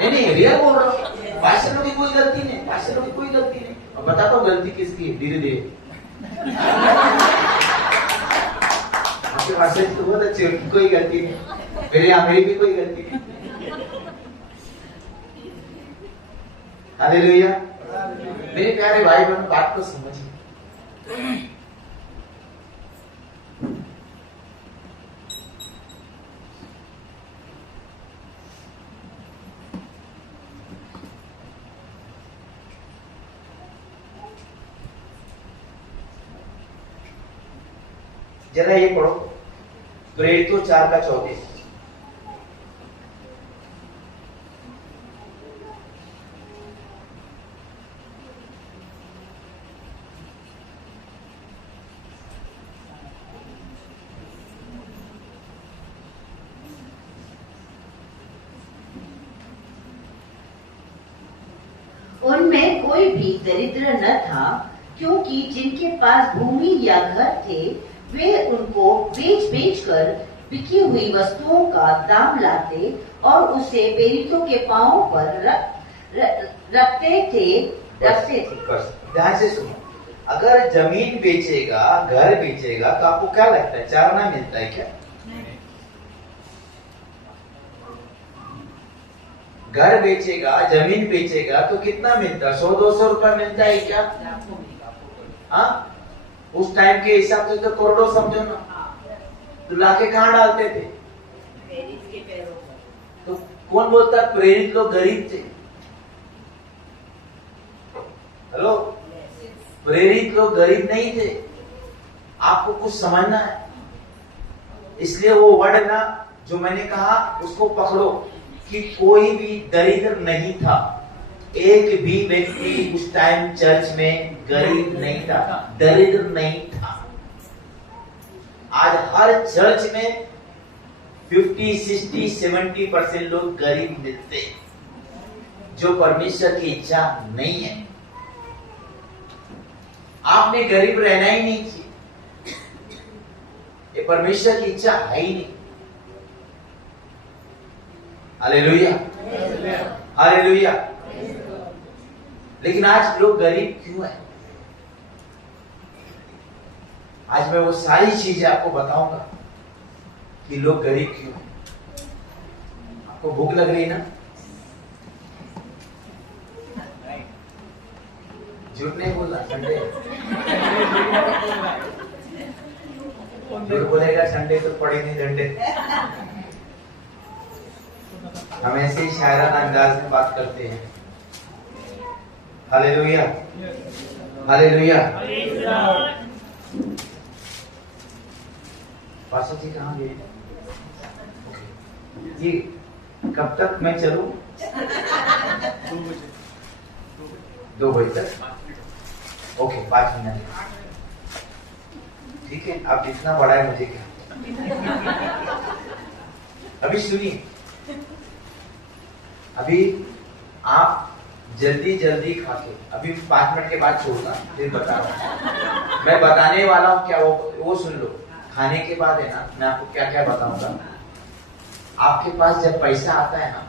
नहीं रियल बोल रहा हूँ। पास्टरों की कोई गलती नहीं, पास्टरों की कोई गलती नहीं। और बताता हूँ गलती किसकी है, धीरे धीरे। आपके पास तो बहुत अच्छी, कोई गलती नहीं, मेरी भी कोई गलती नहीं। हालेलुया। मेरे प्यारे भाई बहनों, बात को समझिए। जरा ये पढ़ो, प्रेरितों 4:34। उनमें कोई भी दरिद्र न था, क्योंकि जिनके पास भूमि या घर थे वे उनको बेच कर बिकी हुई वस्तुओं का दाम लाते और उसे प्रेरितों के पांवों पर रखते थे। बस ध्यान से सुनो, अगर जमीन बेचेगा, घर बेचेगा, तो आपको क्या लगता है, चारना मिलता है क्या? घर बेचेगा, जमीन बेचेगा तो कितना मिलता है? 100-200 रुपया मिलता है क्या? हाँ, उस टाइम के हिसाब से तो करोड़ों समझो ना। तो लाके कहाँ डालते थे? तो कौन बोलता है प्रेरित लोग गरीब थे? हेलो, प्रेरित लोग गरीब नहीं थे। आपको कुछ समझना है, इसलिए वो वर्ड ना जो मैंने कहा उसको पकड़ो कि कोई भी दरिद्र नहीं था। एक भी व्यक्ति उस टाइम चर्च में गरीब नहीं था, दरिद्र नहीं था। आज हर चर्च में 50, 60, 70% लोग गरीब मिलते, जो परमेश्वर की इच्छा नहीं है। आपने गरीब रहना ही नहीं चाहिए, ये परमेश्वर की इच्छा है ही नहीं। Hallelujah, hallelujah. लेकिन आज लोग गरीब क्यों है? आज मैं वो सारी चीजें आपको बताऊंगा कि लोग गरीब क्यों है। आपको भूख लग रही है ना? झूठ नहीं बोलना, संडे झूठ बोलेगा संडे तो पड़े नहीं डंडे। हम ऐसे ही शायराना अंदाज में बात करते हैं। Hallelujah, hallelujah. पास्टर जी कहाँ गए? जी कब तक मैं चलूं? 2 बजे तक। Okay, 5 minute. ठीक है, आप जितना बड़ा है मुझे क्या। अभी सुनिए, अभी आप जल्दी जल्दी खा के, अभी 5 मिनट के बाद छोड़ना, फिर बता रहा हूँ। मैं बताने वाला हूँ क्या, वो सुन लो। खाने के बाद है ना, मैं आपको क्या क्या बताऊंगा। आपके पास जब पैसा आता है ना,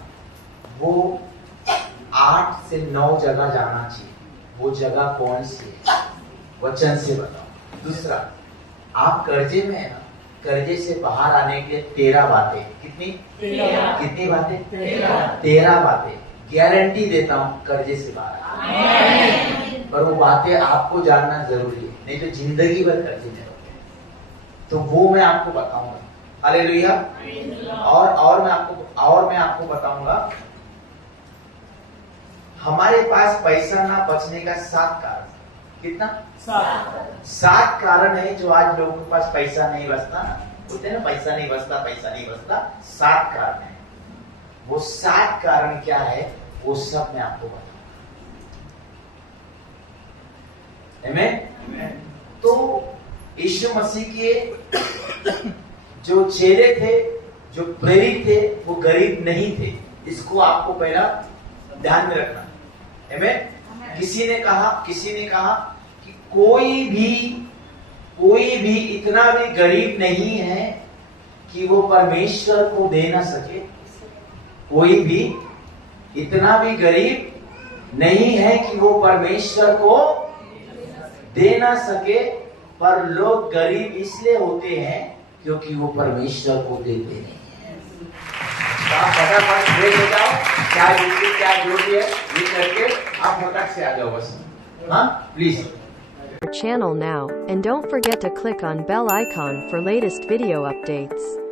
वो 8 से 9 जगह जाना चाहिए। वो जगह कौन सी है, वचन से बताओ। दूसरा, आप कर्जे में है ना, कर्जे से बाहर आने के 13 बातें। कितनी? 13। कितनी बातें? 13 बातें। गारंटी देता हूँ कर्जे से बाहर। पर वो बातें आपको जानना जरूरी है, नहीं तो जिंदगी भर कर्जे में रहोगे। तो वो मैं आपको बताऊंगा। हालेलुया। और मैं आपको बताऊंगा, हमारे पास पैसा ना बचने का 7 कारण। कितना? 7 कारण है जो आज लोगों के पास पैसा नहीं बचता। बोलते हैं ना पैसा नहीं बचता, पैसा नहीं बचता। 7 कारण है। वो 7 कारण क्या है, वो सब मैं आपको बताऊंगा। आमीन। तो यीशु मसीह के जो चेले थे, जो प्रेरित थे, वो गरीब नहीं थे। इसको आपको पहला ध्यान में रखना। आमीन। किसी ने कहा कि कोई भी इतना भी गरीब नहीं है कि वो परमेश्वर को दे ना सके। कोई भी इतना भी गरीब नहीं है कि वो परमेश्वर को दे ना सके। पर लोग गरीब इसलिए होते हैं क्योंकि वो परमेश्वर को देते नहीं है। तो आप फटाफट फ्रेश हो जाओ, क्या बिस्किट क्या जो भी है ये करके आप फटाक से आ जाओ बस। हाँ please. Channel now, and don't forget to click on bell icon for latest video updates.